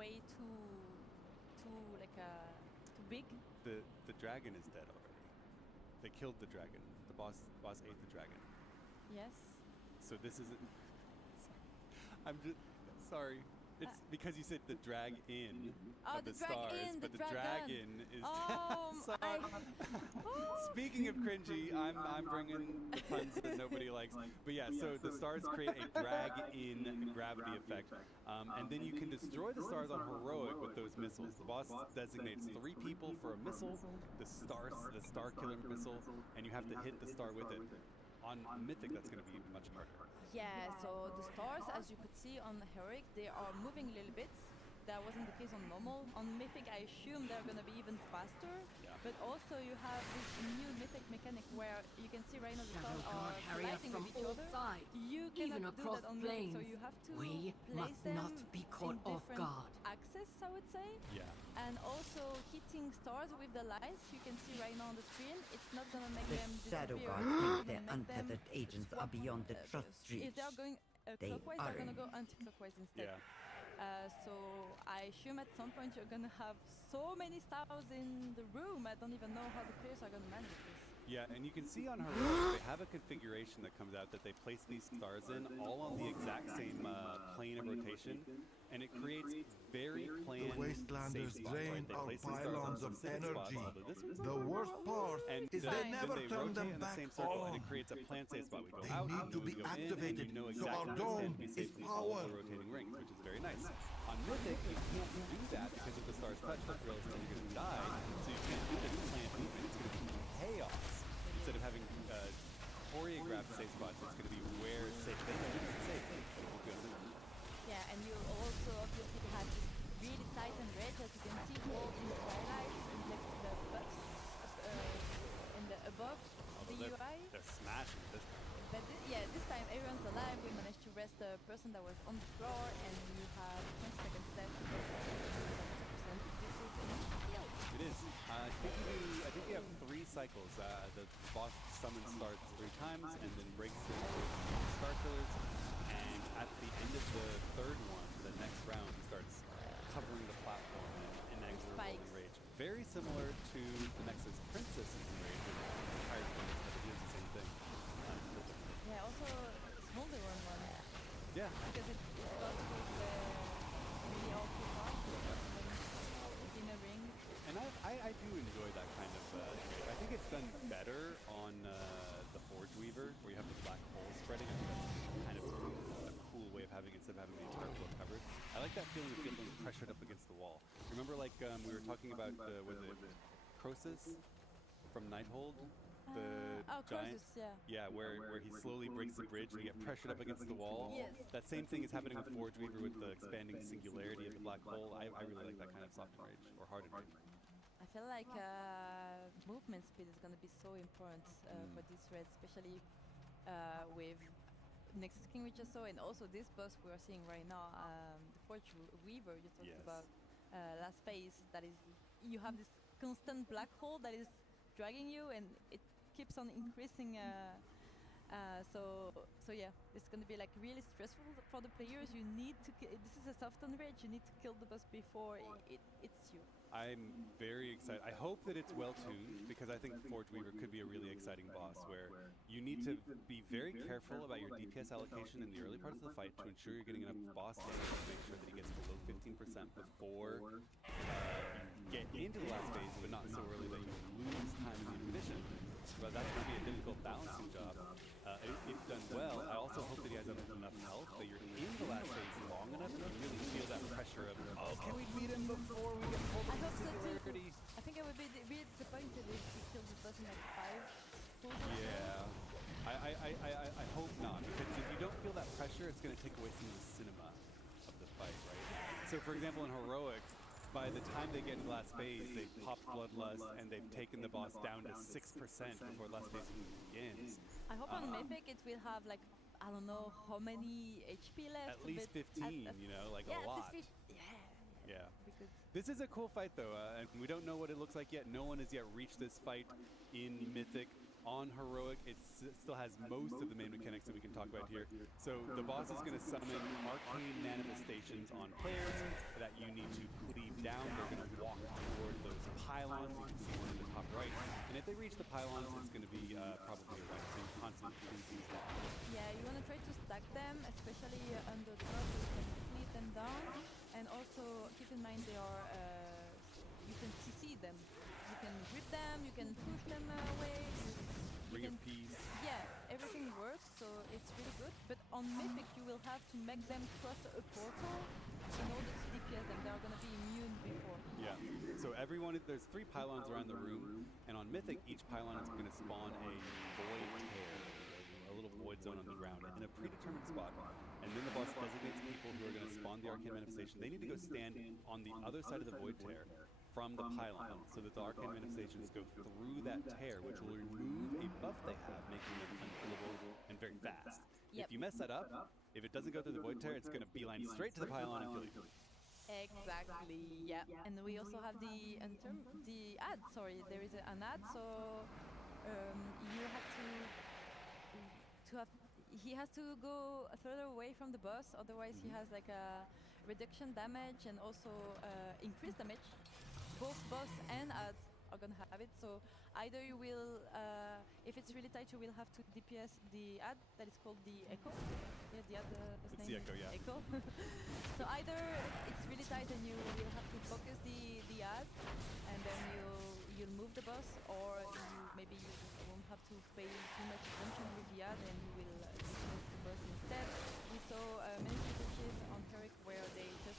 way too big. The dragon is dead already. They killed the dragon. The boss ate the dragon. Yes. So this isn't. I'm just sorry. It's because you said the drag in of the stars, but the dragon is. Sorry. Speaking of cringy, I'm bringing the puns that nobody likes. But yeah, so the stars create a drag in gravity effect, and then you can destroy the stars on heroic with those missiles. The boss designates 3 people for a missile, the star killer missile, and you have to hit the star with it. On Mythic, that's going to be much harder. Yeah, so the stars, as you could see on Heroic, they are moving a little bit. That wasn't the case on normal. On Mythic, I assume they're going to be even faster. Yeah. But also you have this new Mythic mechanic where you can see right now the stars are Harry us colliding from with each all other. sides, You even cannot do across that on Mythic, planes. so you have to We place must them not be caught in off different guard. axes, I would say. Yeah. And also hitting stars with the lights, you can see right now on the screen, it's not going to make The them Shadow disappear. Guards It's think gonna their make them untethered agents are swap beyond the on- trust If they're reach. going They clockwise, they're going to aren't. go anti-clockwise instead. Yeah. So I assume at some point you're going to have so many stars in the room, I don't even know how the players are going to manage this. Yeah, and you can see on Heroic, they have a configuration that comes out that they place these stars in all on the exact same plane of rotation, and it creates very planned The wastelanders safe spots, drain right? They our place these stars on pylons of specific spots, energy. although this one's The worst part and is then, they Fine. never they turn rotate them in the back same circle, and on. it creates a plant safe spot. We go They out, need and to then we be go activated, in, and you know so exactly our where to dome stand to be is safe in all power. the rotating rings, which is very nice. On Mythic, you can't do that because if the stars touch, the thrill is you're going to die, so you can't do this planned movement. It's going to be chaos. Instead of having choreographed safe spots, it's going to be where it's safe. Then this is safe. So we'll go to them. Yeah, and you also obviously have this really tight and red, as you can see, all in the twilight, next to the buffs, in the above the UI. They're smashing this time. But this time everyone's alive. We managed to rest the person that was on the floor, and you have 20 seconds left. 70%. This is enough to kill. It is. I think we have 3 cycles. The boss summons stars 3 times and then breaks through with star killers. And at the end of the 3rd one, the next round, he starts covering the platform in inexorable Spikes. enrage. Very similar to the Nexus Princess in Enrage, with entire points, but it is the same thing. Yeah, also Smolder one. Yeah. Because it starts with the really awful part, in a ring. And I do enjoy that kind of image. I think it's done better on the Forge Weaver, where you have the black hole spreading. I think that's kind of a cool way of having it instead of having the entire floor covered. I like that feeling of feeling pressured up against the wall. Remember, like we were talking about was it Croesus from Nighthold? the giant. Colossus, yeah. Yeah, where he slowly breaks the bridge and you get pressured up against the wall. Yes. That same thing is happening with Forge Weaver with the expanding singularity of the black hole. I really like that kind of soft enrage or hard enrage. I feel like movement speed is going to be so important for this raid, especially with Nexus King, which I saw, and also this boss we are seeing right now, the Forge Weaver you talked Yes. about last phase. That is, you have this constant black hole that is dragging you, and it keeps on increasing. So yeah, it's going to be like really stressful for the players. You need to. This is a soft enrage. You need to kill the boss before it's you. I'm very excited. I hope that it's well tuned because I think Forge Weaver could be a really exciting boss where you need to be very careful about your DPS allocation in the early parts of the fight to ensure you're getting enough boss damage to make sure that he gets below 15% before you get into the last phase, but not so early that you lose time in the ammunition. But that's going to be a difficult balancing job. If done well, I also hope that he has enough health that you're in the last phase long enough that you really feel that pressure of, oh, can we beat him before we get pulled I into hope so too. singularity? I think I would be really disappointed if he kills the boss in like 5 pulls. Yeah. I hope not, because if you don't feel that pressure, it's going to take away some of the cinema of the fight, right? So, for example, in Heroic, by the time they get into the last phase, they've popped Bloodlust and they've taken the boss down to 6% before the last phase even begins. I hope on Mythic it will have like, I don't know how many HP left. At least 15, you know, like yeah, a lot. Yeah. This is a cool fight, though, and we don't know what it looks like yet. No one has yet reached this fight in Mythic. On Heroic, it still has most of the main mechanics that we can talk about here. So the boss is going to summon arcane manifestations on players that you need to cleave down. They're going to walk toward those pylons. You can see one in the top right. And if they reach the pylons, it's going to be probably a run. So you constantly cleave these down. Yeah, you want to try to stack them, especially under the boss, so you can cleave them down. And also keep in mind they are, you can CC them. You can grip them, you can push them away. Ring of Peace. Yeah, everything works, so it's really good. But on Mythic, you will have to make them cross a portal in order to DPS them. They are going to be immune before. Yeah. So there's 3 pylons around the room, and on Mythic, each pylon is going to spawn a void tear, a little void zone on the ground in a predetermined spot. And then the boss designates people who are going to spawn the arcane manifestation. They need to go stand on the other side of the void tear from the pylon, so that the arcane manifestations go through that tear, which will remove a buff they have, making them unkillable and very fast. Yep. If you mess that up, if it doesn't go through the void tear, it's going to beeline straight to the pylon and kill you. Exactly, yeah. And we also have the ad, sorry, there is an ad, so you have he has to go further away from the boss, otherwise he has like a reduction damage and also increased damage. Both boss and ads are gonna have it, so either you will, if it's really tight, you will have to DPS the ad that is called the Echo. Yeah, the ad, It's the Echo, yeah. Echo. So either it's really tight and you will have to focus the ad, and then you'll move the boss, or maybe you won't have to pay too much attention with the ad and you will DPS the boss instead. We saw many situations on Herrick where they just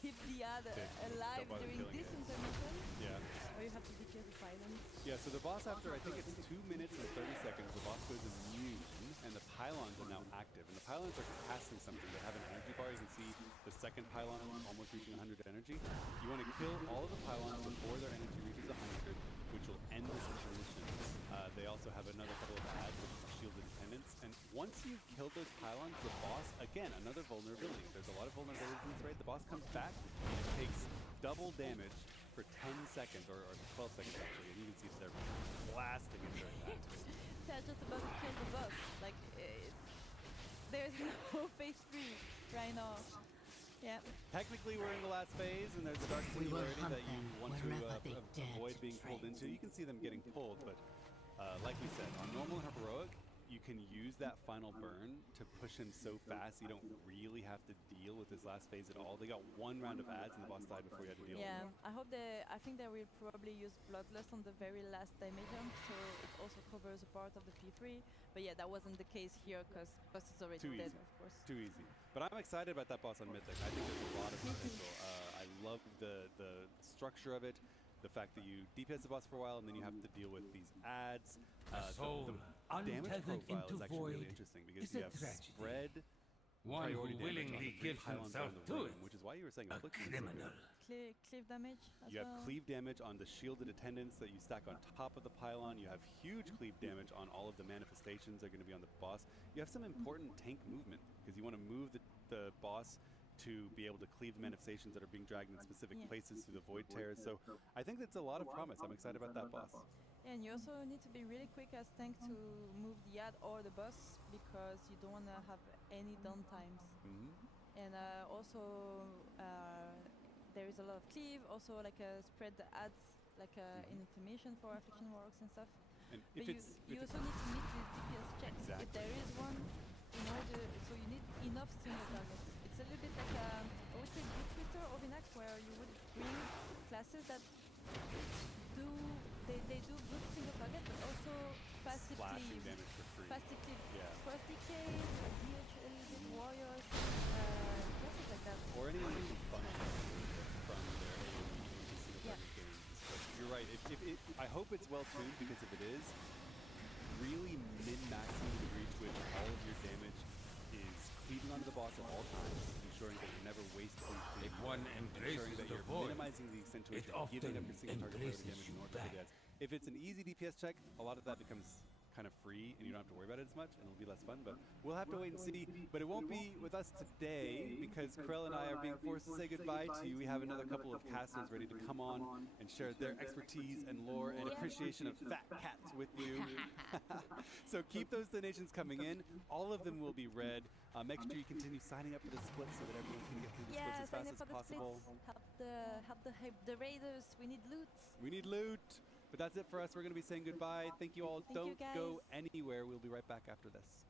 keep the ad alive during this intermission. Yeah. Or you have to DPS the pylons. Yeah, so the boss after, I think it's 2 minutes and 30 seconds, the boss goes immune, and the pylons are now active. And the pylons are casting something. They have an energy bar. You can see the second pylon almost reaching 100 energy. You want to kill all of the pylons before their energy reaches 100, which will end this intermission. They also have another couple of ads with shielded dependence. And once you've killed those pylons, the boss, again, another vulnerability. There's a lot of vulnerabilities in this raid. The boss comes back, and it takes double damage for 10 seconds, or 12 seconds actually, and you can see they're blasting it during that. They're just about to kill the boss. Like, there's no phase 3 right now. Yeah. Technically, we're in the last phase, and there's a dark singularity that you want to avoid being pulled into. You can see them getting pulled, but like we said, on normal and heroic, you can use that final burn to push him so fast you don't really have to deal with his last phase at all. They got 1 round of ads and the boss died before you had to deal with it. Yeah, I think they will probably use Bloodlust on the very last dimension, so it also covers a part of the P3. But yeah, that wasn't the case here because boss is already dead, of course. Too easy. But I'm excited about that boss on Mythic. I think there's a lot of potential. I love the structure of it. the fact that you DPS the boss for a while and then you have to deal with these ads. soul The damage untethered profile into is actually really void interesting because is you a have tragedy. spread One who priority damage on willingly the three gives pylons himself around the to room, it. which is why you were saying A affliction is so good. criminal. Cleave damage as You have well. cleave damage on the shielded attendants that you stack on top of the pylon. You have huge cleave damage on all of the manifestations that are going to be on the boss. You have some important tank movement because you want to move the boss to be able to cleave the manifestations that are being dragged in specific Yeah. places through the void tears. So I think that's a lot of promise. I'm excited about that boss. Yeah, and you also need to be really quick as tank to move the ad or the boss because you don't want to have any downtimes. And also there is a lot of cleave, also like spread the ads like in inflammation for affliction works and stuff. And But if you also need to meet the DPS check if there is one in order, so you need enough single targets. It's a little bit like I would say good Twitter or Vinax where you would bring classes that do they do good single target but also passive slashing cleave. damage for free. Passive cleave. Yeah. First DK, DH, warriors, classes like that. Or anyone who can funnel from their AoE into single Yeah. target games. But you're right. I hope it's well tuned because if it is, really min-maxing the degree to which all of your damage is cleaving onto the boss at all times, ensuring that you're never wasting cleave, If one ensuring embraces that the you're void, minimizing the extent to which it you're giving up often your single target priority embraces damage in you order to hit back. ads. If it's an easy DPS check, a lot of that becomes kind of free and you don't have to worry about it as much and it'll be less fun, but we'll have to wait and see. But it won't be with us today because Krell and I are being forced to say goodbye to you. We have another couple of casters ready to come on and share their expertise and lore and appreciation of fat cats with you. So keep those donations coming in. All of them will be read. Make sure you continue signing up for the splits so that everyone can get through the splits Yeah, as sign fast up as for the possible. splits. Help the raiders. We need loot. We need loot. But that's it for us. We're going to be saying goodbye. Thank you all. Thank you, Don't go guys. anywhere. We'll be right back after this.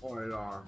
Alter.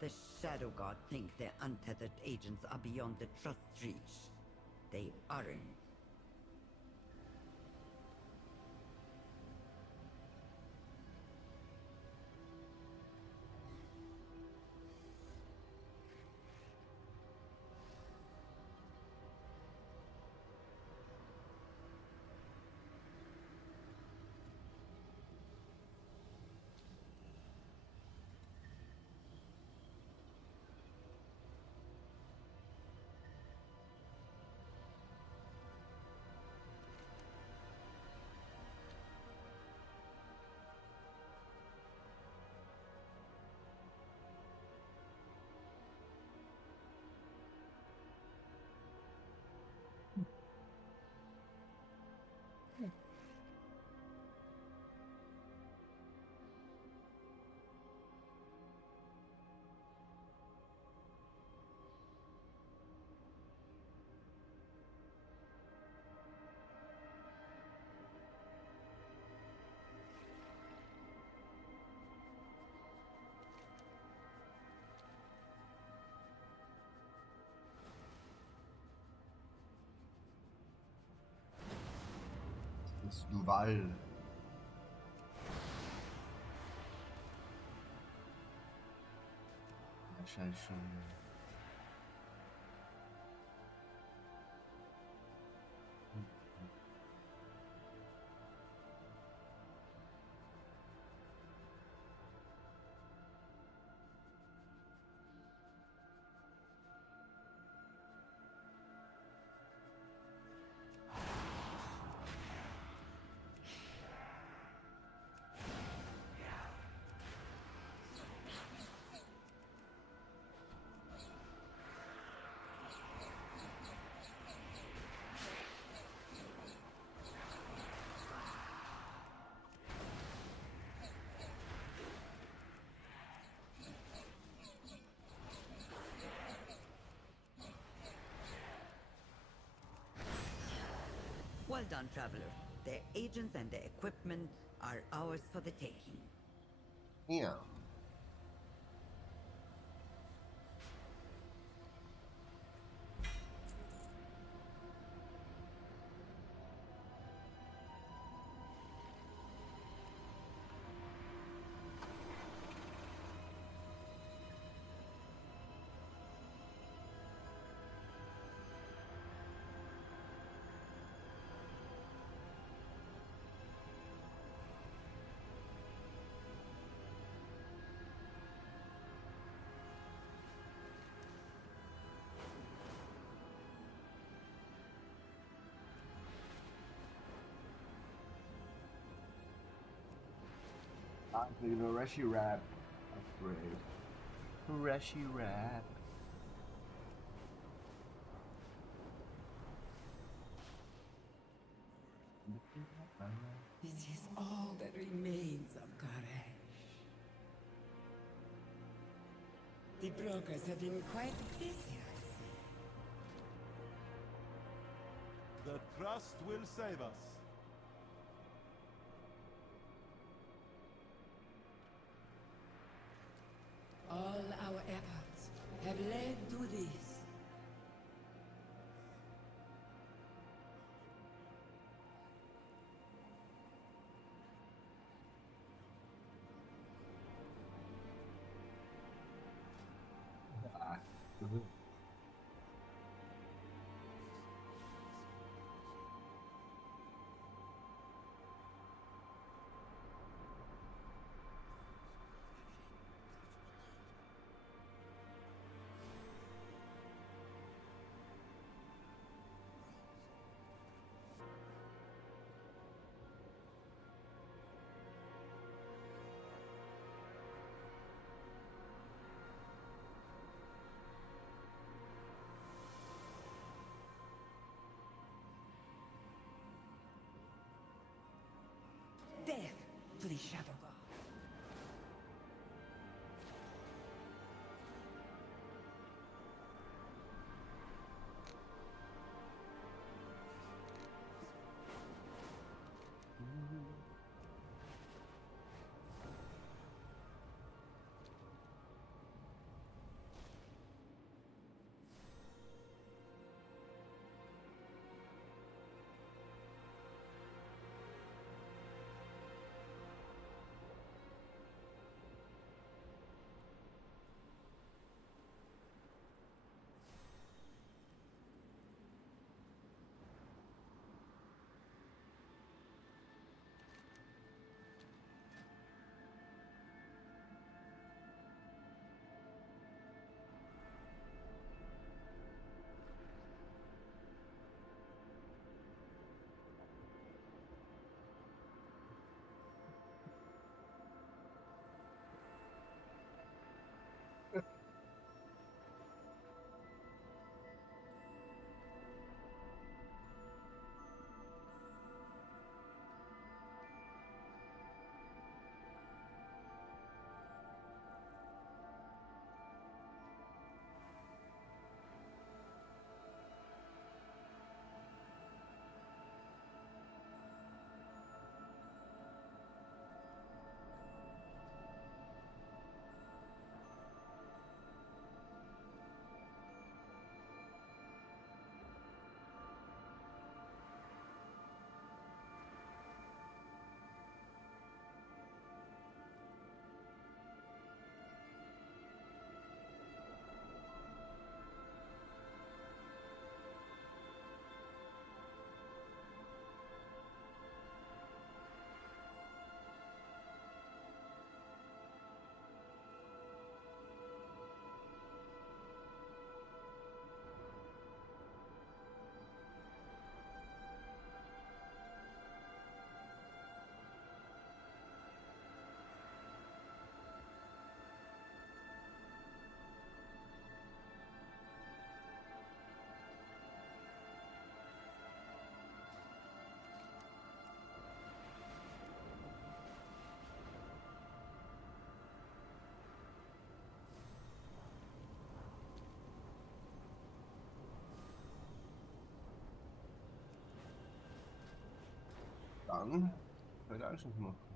The Shadow God think their untethered agents are beyond the trust reach. They aren't. Das Duval. Wahrscheinlich schon. Well done, traveler. Their agents and their equipment are ours for the taking. Ja. the Reshi Wrap upgrade. Reshi Wrap. This is all that remains of Koresh. The brokers have been quite busy, I see. The trust will save us. All our efforts have led to this. Death to the Shadow God. Dann heute Anschluss machen.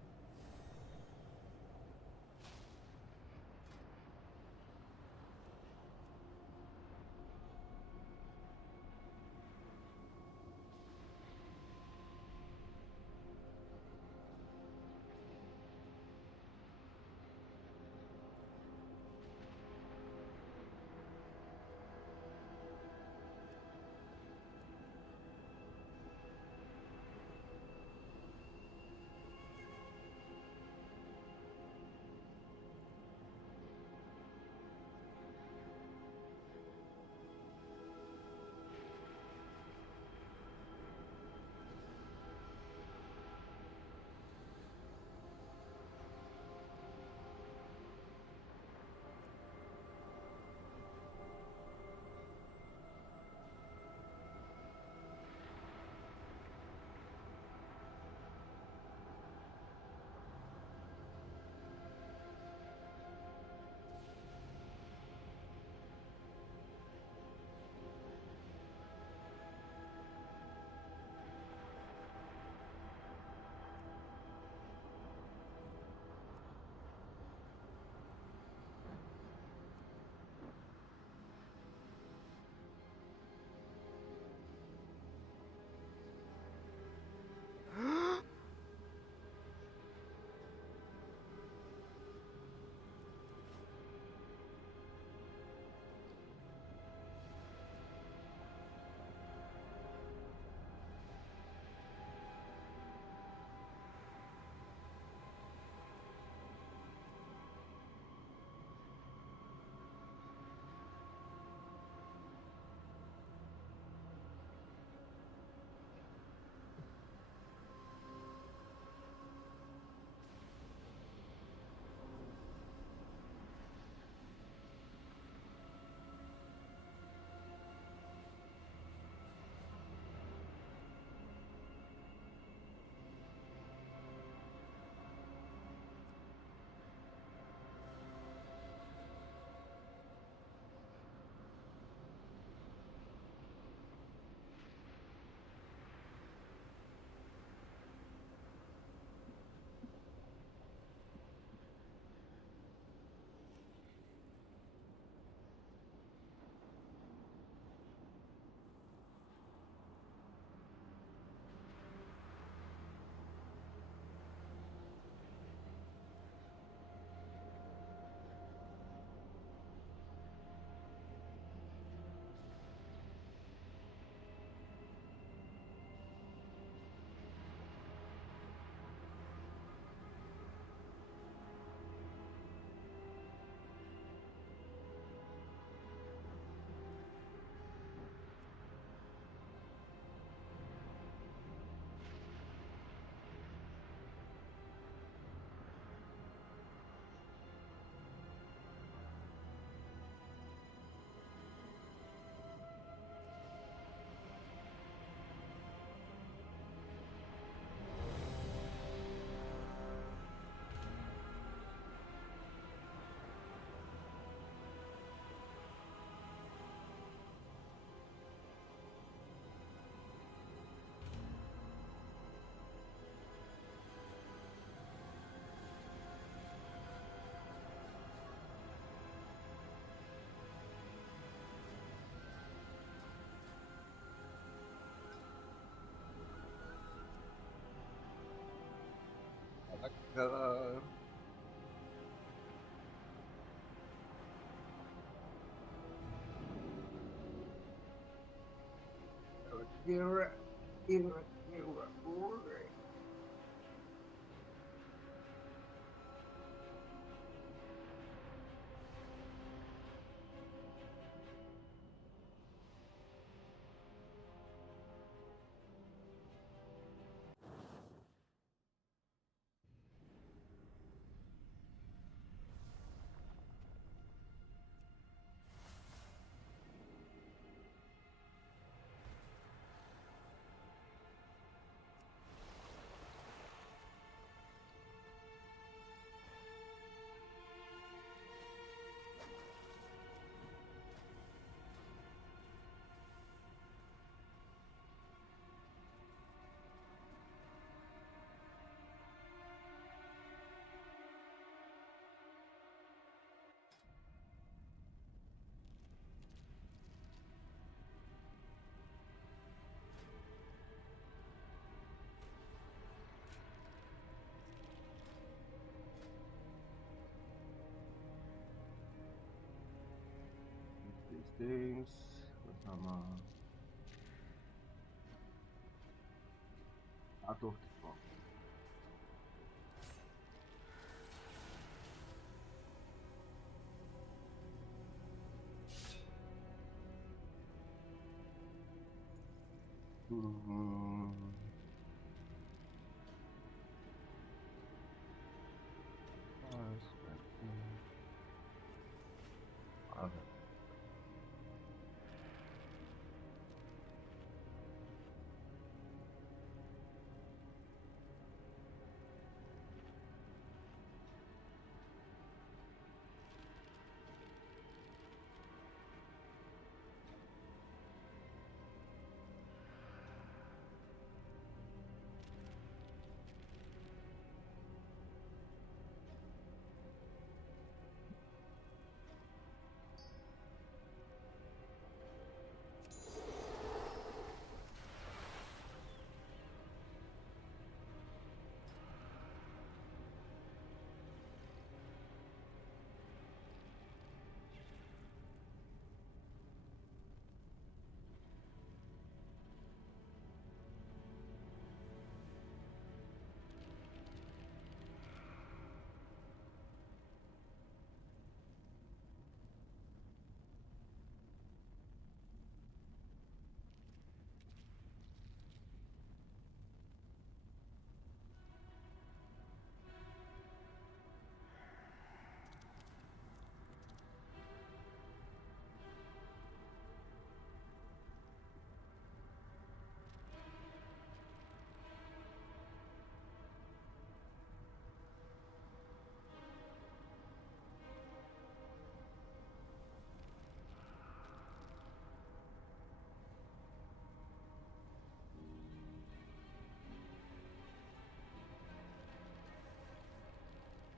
Hello. Kira. These things. Sama. Out of the box. Okay.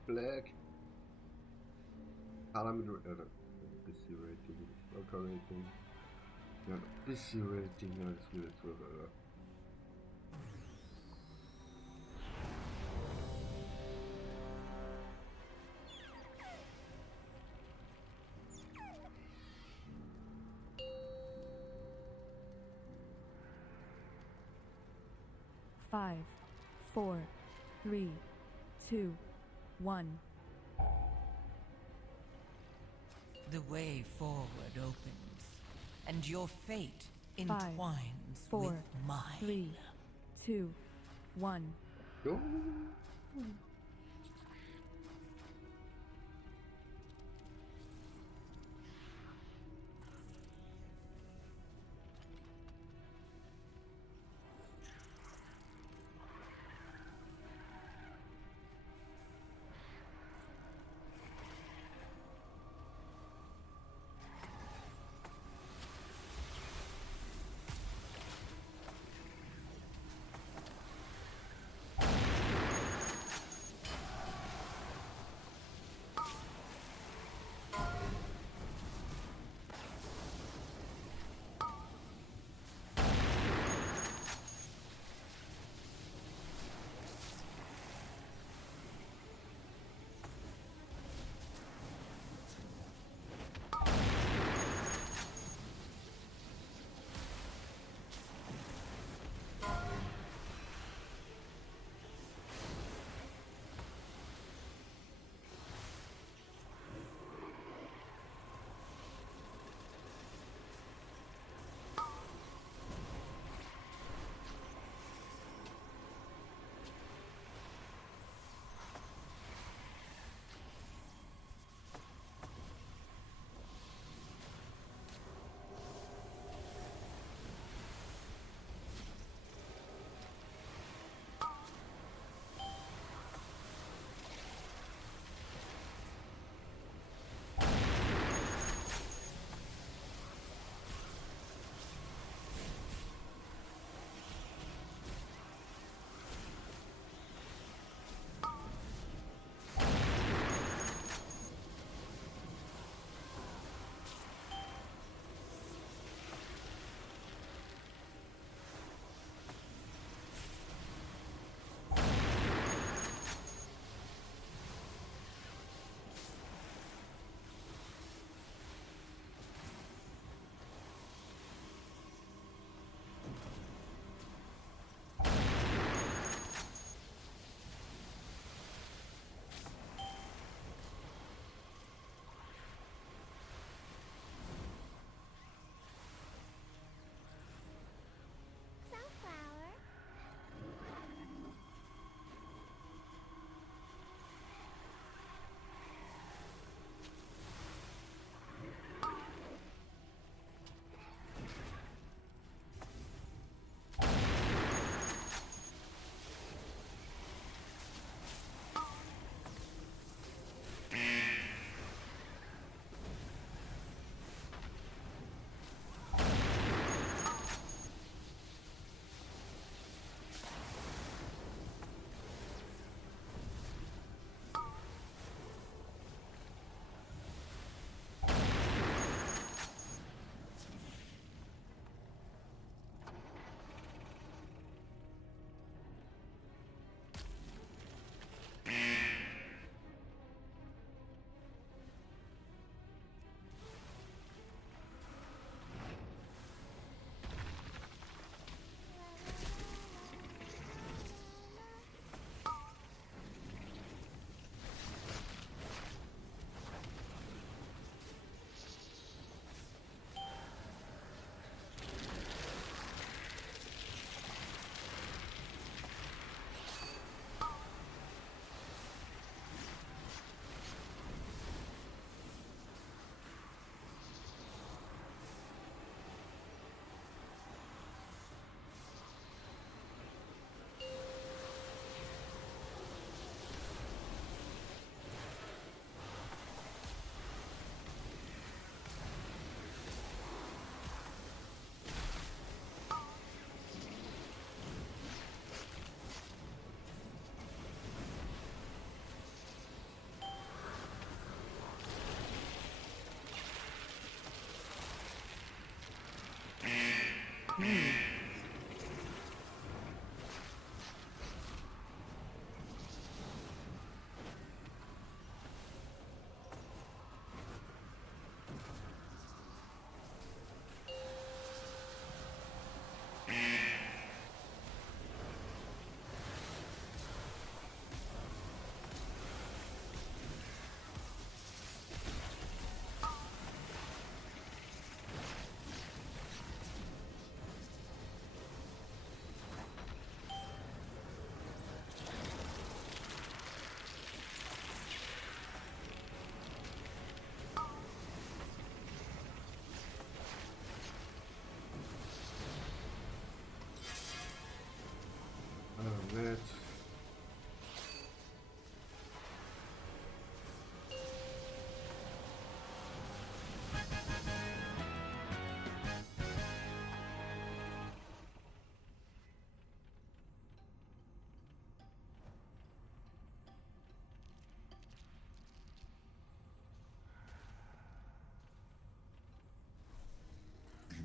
Black. Parameter error. PC rating. Local rating. Ja, PC rating. Ja, das wird jetzt wohl. 5, 4, 3, 2, 1. The way forward opens, and your fate 5, entwines 4, with mine. 3, 2, 1. Go.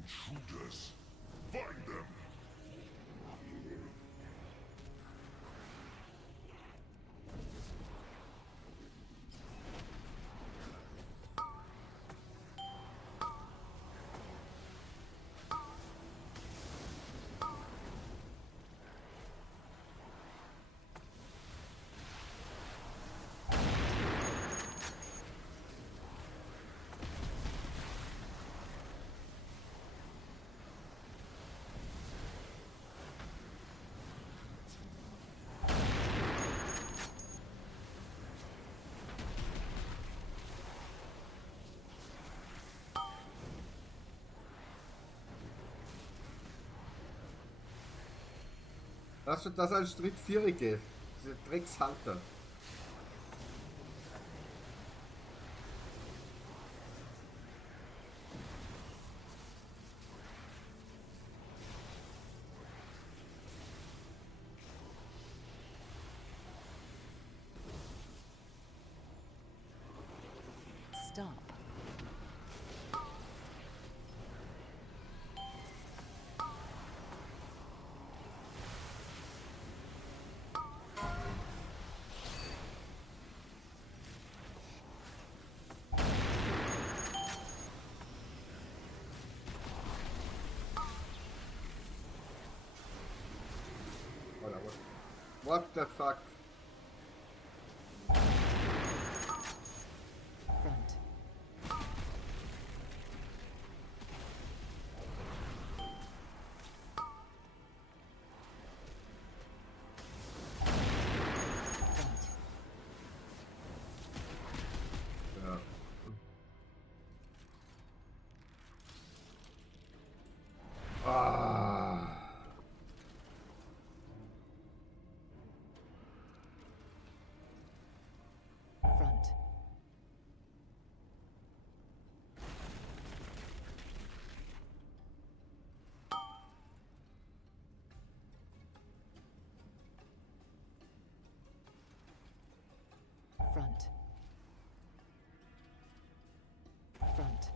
intruders. Find them. Hast du das ein Stritt 4 geht? Diese Dreckshalter. Stop. What the fuck? Front. Ja. Ah. Front. Front. Front.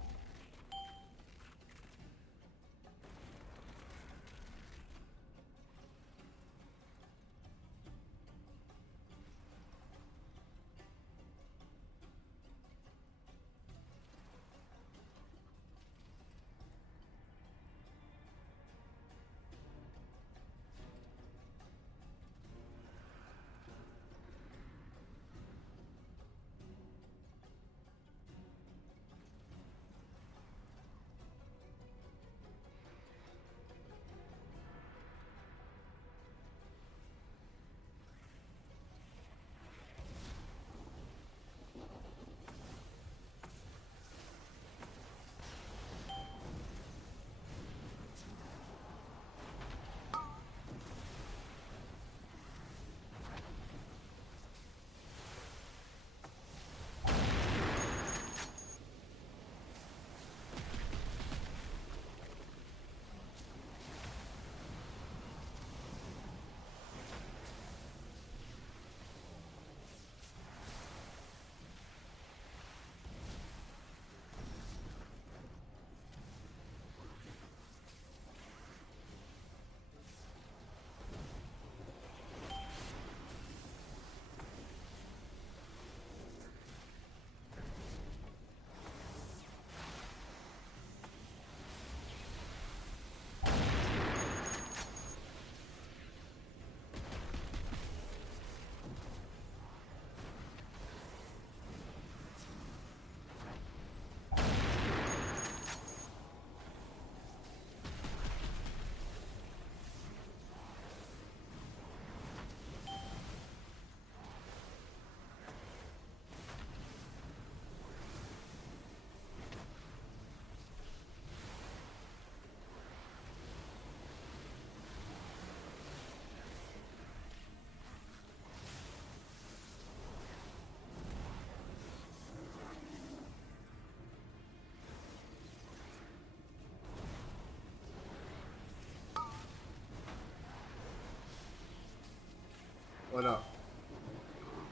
Oder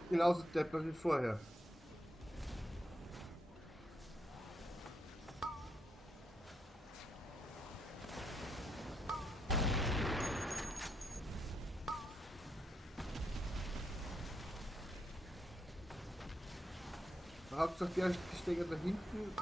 genauso deppert wie vorher. Hauptsache der Steger da hinten.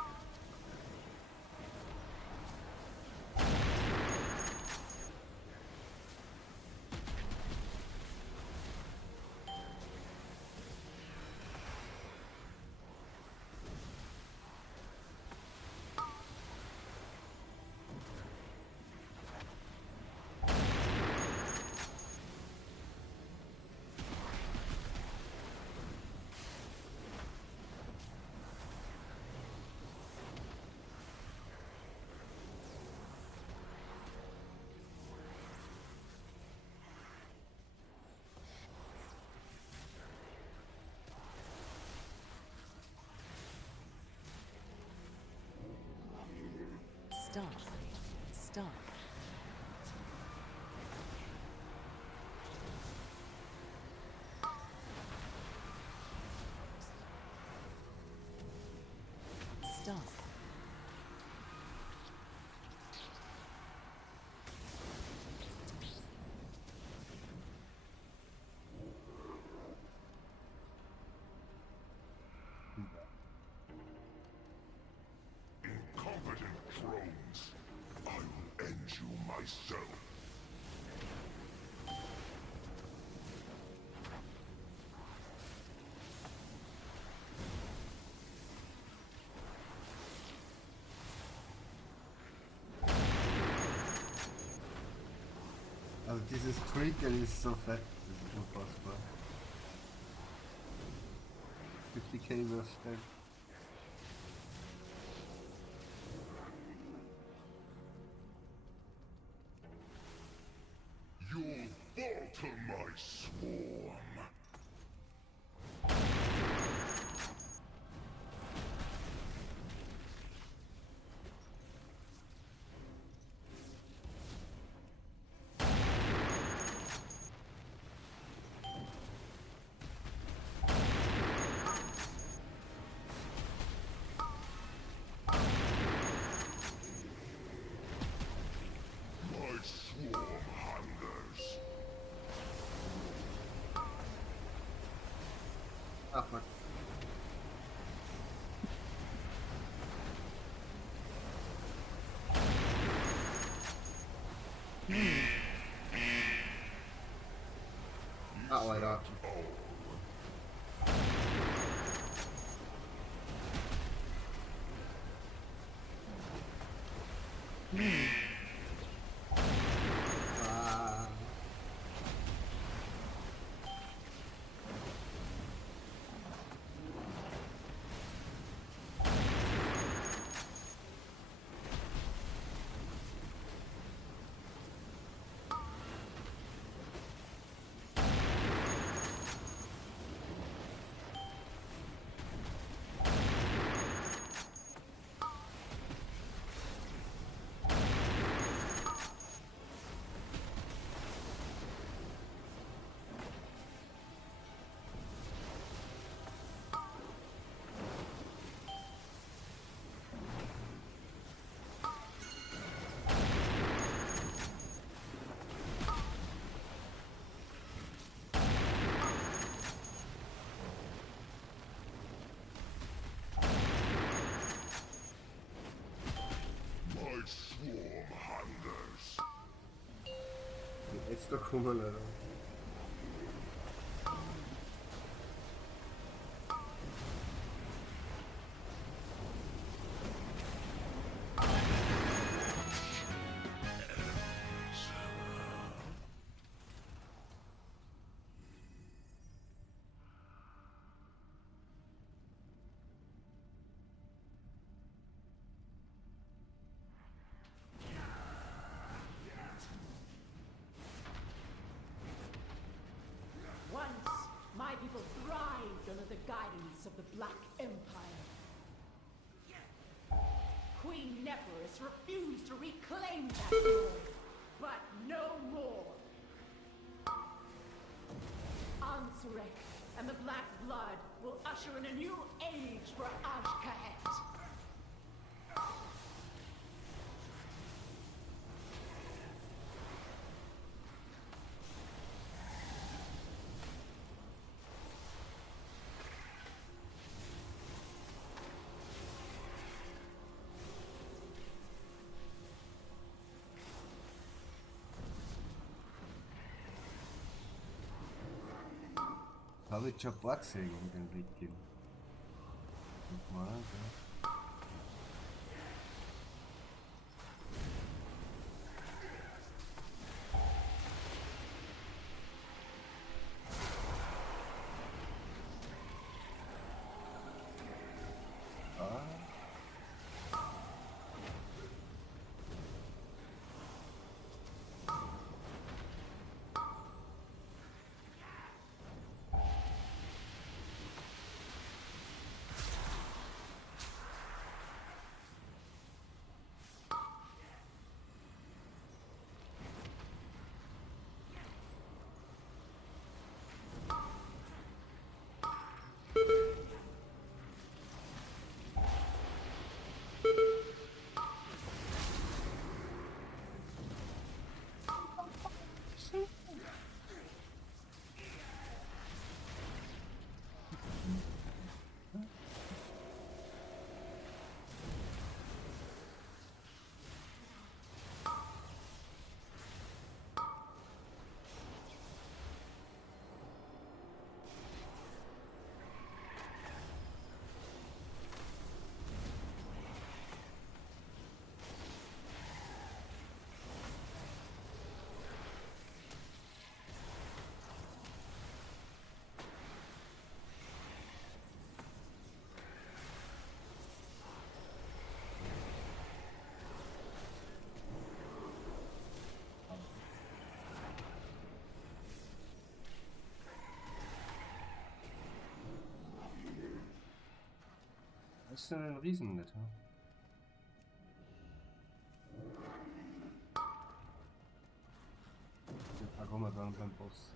Stop. Stop. Stop. Incompetent drones. I will end you myself. Also dieses Trigger ist so fett, das ist unfassbar. 50k was dead. You'll falter my swarm. My swarm hungers. Ah fuck. Ah, Alter. Ah. My swarm hungers. Jetzt doch kommen, Alter. Once, my people thrived under the guidance of the Black Empire. Queen Neferis refused to reclaim that throne, but no more. Ansurek and the Black Blood will usher in a new age for Ashkahet. Courage Boxing den Weg gehen. Nochmal, ja. Das ist ein Riesennetter. Der Pagomadan beim Boss.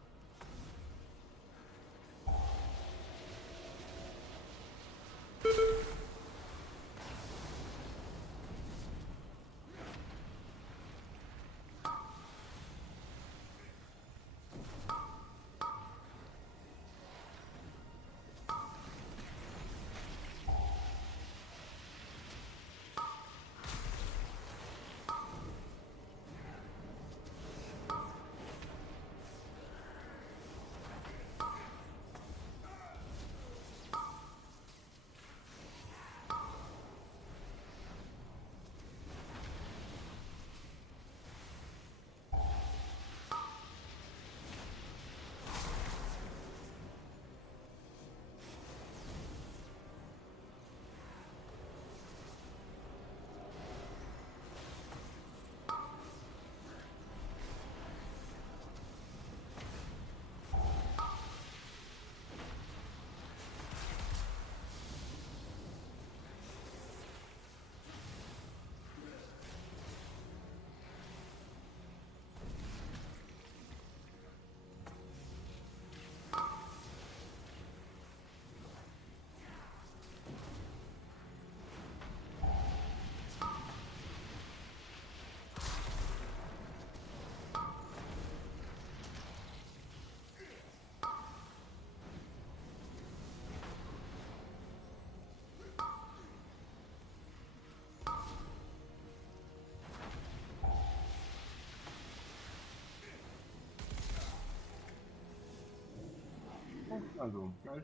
Also, geil.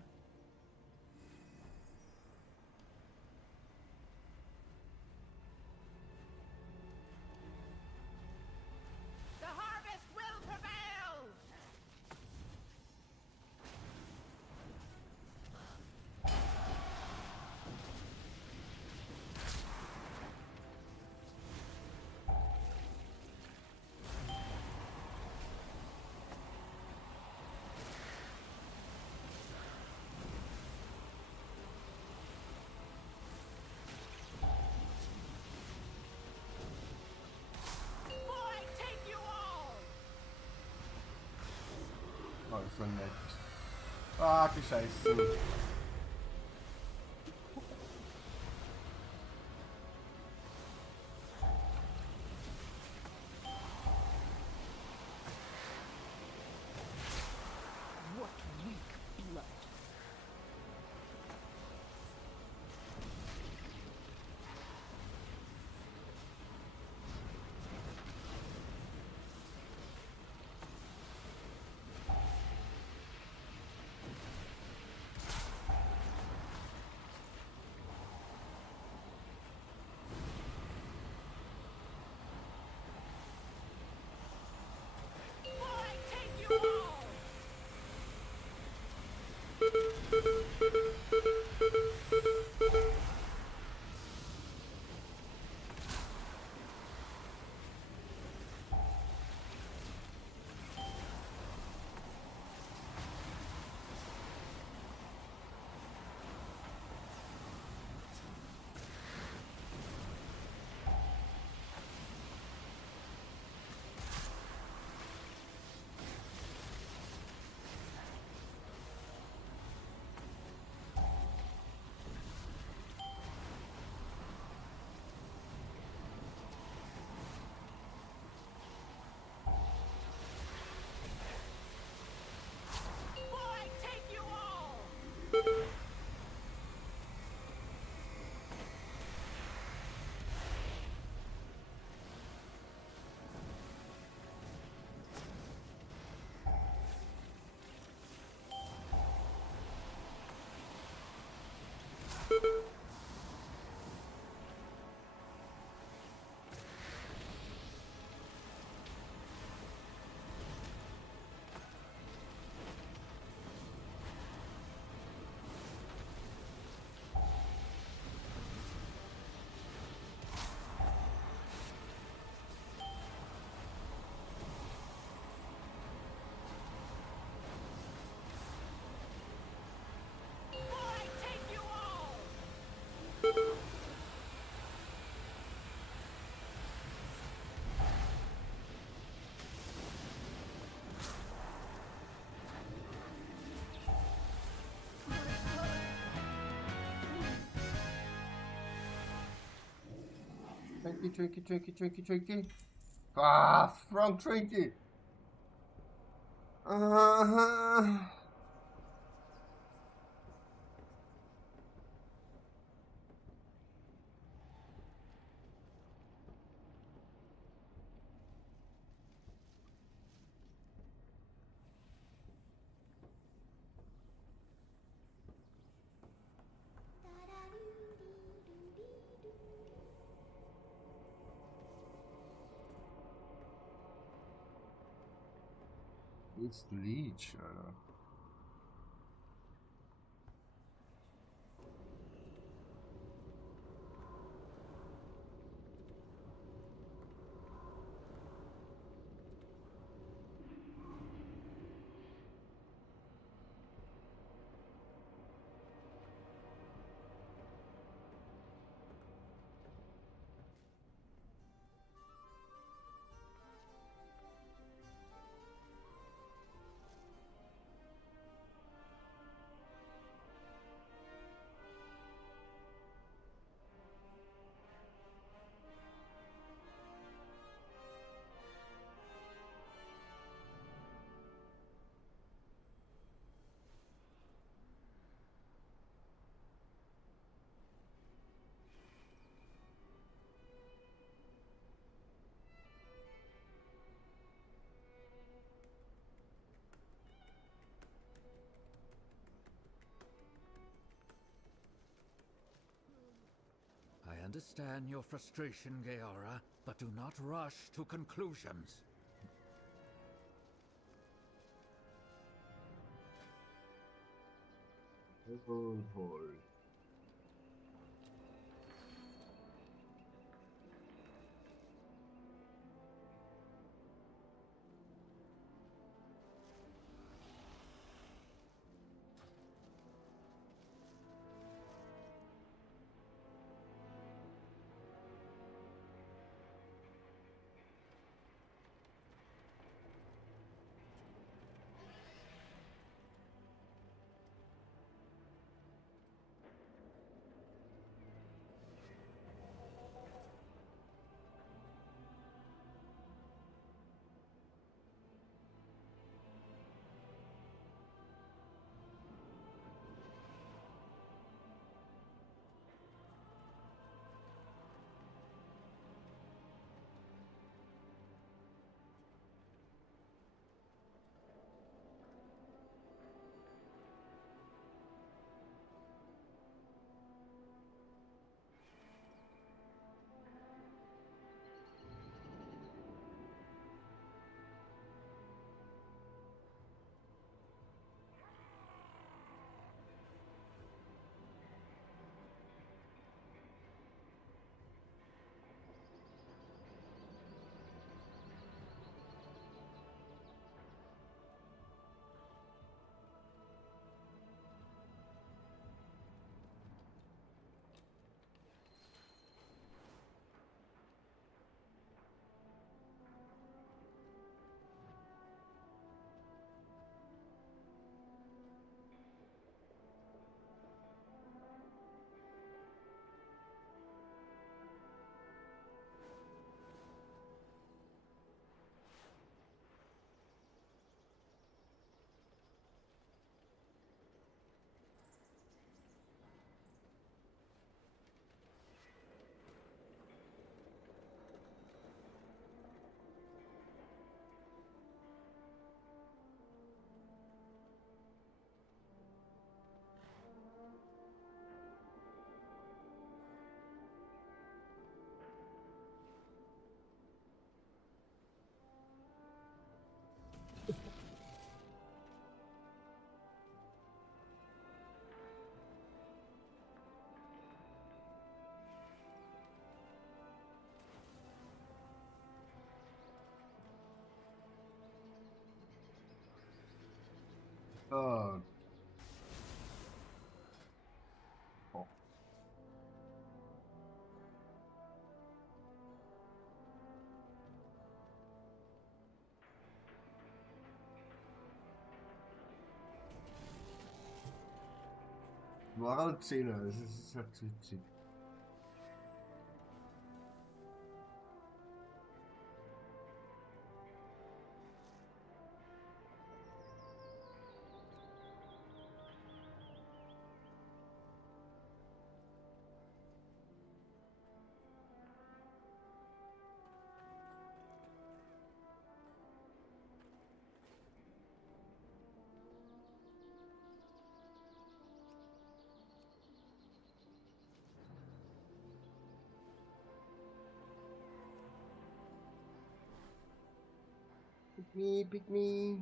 The harvest will prevail! Boy, take you all! Oh, das ist so nett. Ah, die Scheiße. What weak blood. Trinky. Ah, wrong Trinky. It's Leech, Alter. I understand your frustration, Gaora, but do not rush to conclusions. Hold. Oh. Oh. Wow, Zähler, das ist ja witzig. Pick me.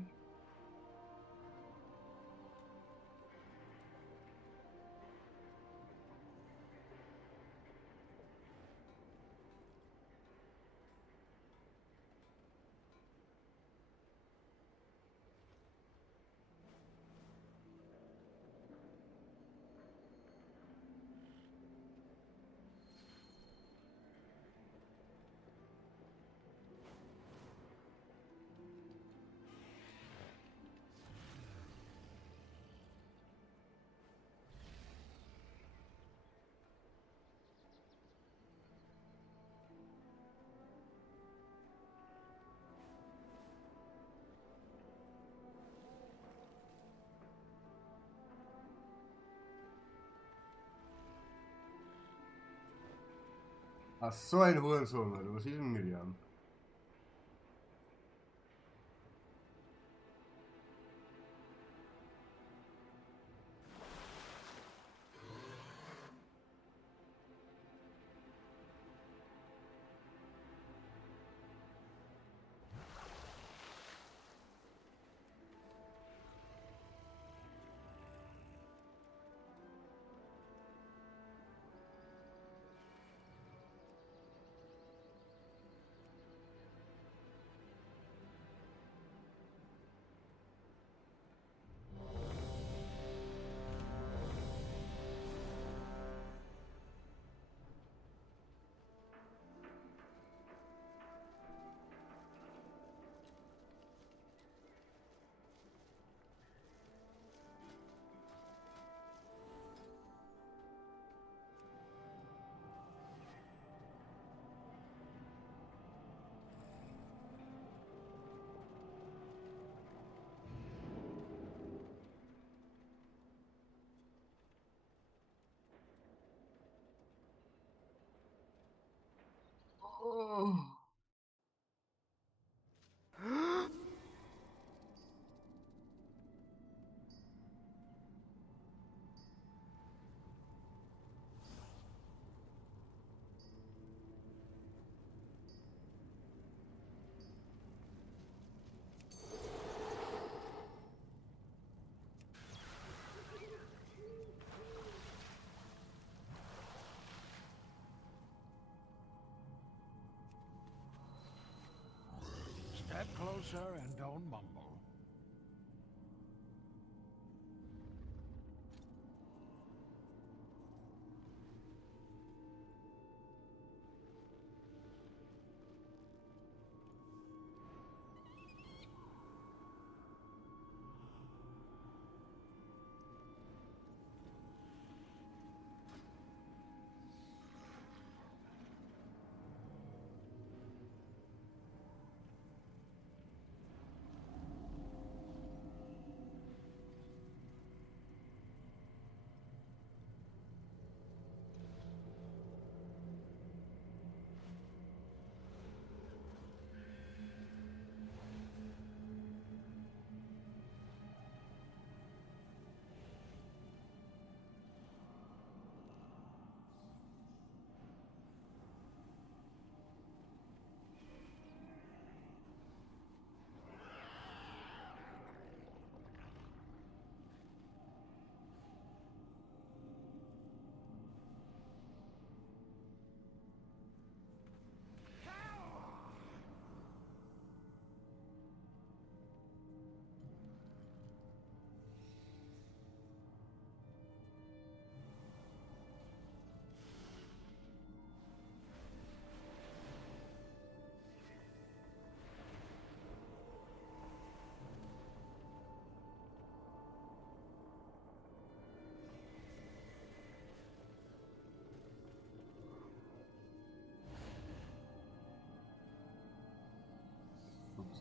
Ach, so ein Hurensohn, Alter. Was ist denn mit dir? Oh. Step closer and don't mumble.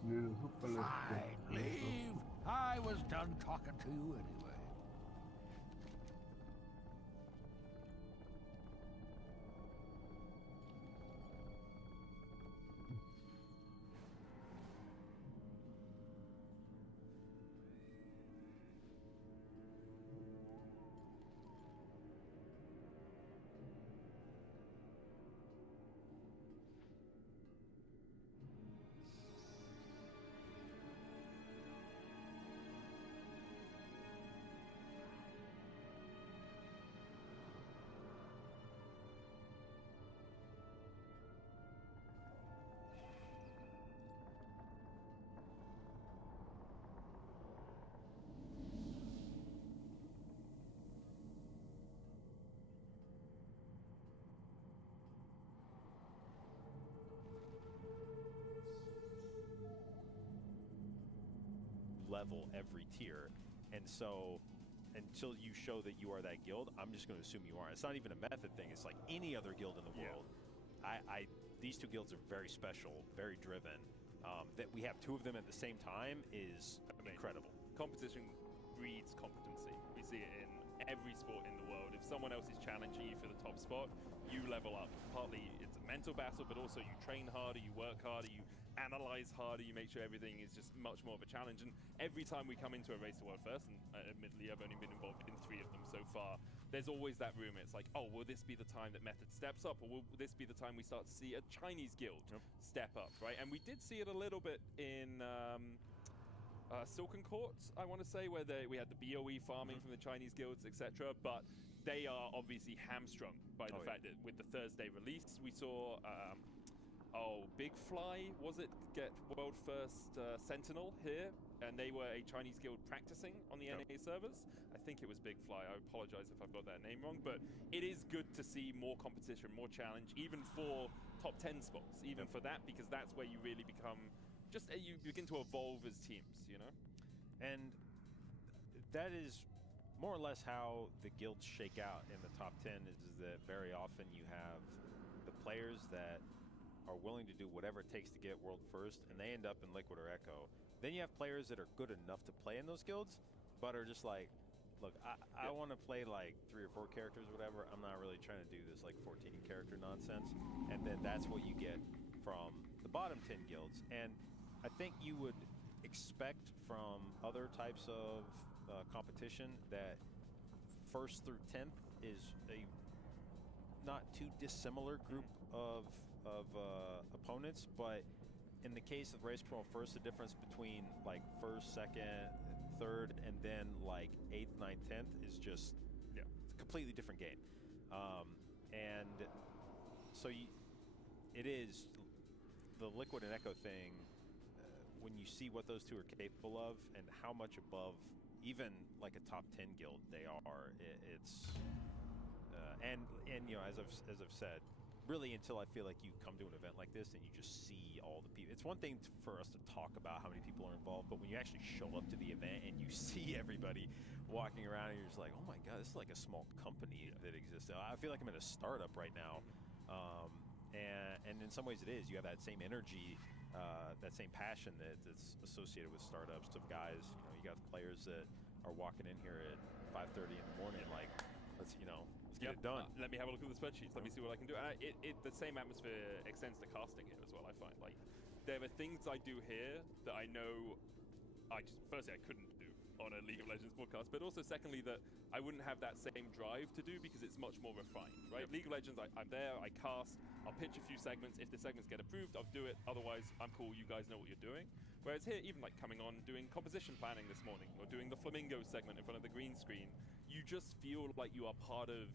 Fine, leave. I was done talking to you anyway. level every tier, and so until you show that you are that guild, I'm just going to assume you are. It's not even a method thing. It's like any other guild in the world. These two guilds are very special, very driven. That we have two of them at the same time is incredible. Competition breeds competency. We see it in every sport in the world. If someone else is challenging you for the top spot, you level up. Partly it's a mental battle, but also you train harder, you work harder, you analyze harder, you make sure everything is just much more of a challenge. And every time we come into a race to world first, and admittedly I've only been involved in 3 of them so far, there's always that rumor. It's like, oh, will this be the time that Method steps up, or will this be the time we start to see a Chinese guild step up, right? And we did see it a little bit in Silken Court, I want to say, where we had the BOE farming from the Chinese guilds, etc. But they are obviously hamstrung by the fact that with the Thursday release, we saw, Big Fly, was it, get world first Sentinel here, and they were a Chinese guild practicing on the NA servers. I think it was Big Fly. I apologize if I've got that name wrong, but it is good to see more competition, more challenge, even for top 10 spots, even for that, because that's where you really become. You begin to evolve as teams, you know? And that is more or less how the guilds shake out in the top 10, is that very often you have the players that are willing to do whatever it takes to get world first, and they end up in Liquid or Echo. Then you have players that are good enough to play in those guilds, but are just like, look, I want to play like 3 or 4 characters or whatever. I'm not really trying to do this like 14 character nonsense. And then that's what you get from the bottom 10 guilds. And I think you would expect from other types of competition that 1st through 10th is a not too dissimilar group of opponents, but in the case of Race Pro First, the difference between like 1st, 2nd, 3rd, and then like 8th, 9th, 10th is just it's a completely different game. And so it is the Liquid and Echo thing. When you see what those two are capable of and how much above even like a top 10 guild they are, it's and you know, as I've said, really until I feel like you come to an event like this and you just see all the people. It's one thing for us to talk about how many people are involved, but when you actually show up to the event and you see everybody walking around and you're just like, oh my god, this is like a small company that exists. I feel like I'm in a startup right now. And in some ways it is. You have that same energy, that same passion that's associated with startups of guys. You know, you got players that are walking in here at 5:30 in the morning, like, let's get it done. Let me have a look at the spreadsheets. Let me see what I can do. And the same atmosphere extends to casting here as well, I find. Like, there are things I do here that I know firstly, I couldn't do on a League of Legends broadcast, but also secondly, that I wouldn't have that same drive to do because it's much more refined, right? League of Legends, I'm there, I cast, I'll pitch a few segments. If the segments get approved, I'll do it. Otherwise, I'm cool. You guys know what you're doing. Whereas here, even like coming on, doing composition planning this morning, or doing the Flamingo segment in front of the green screen, you just feel like you are part of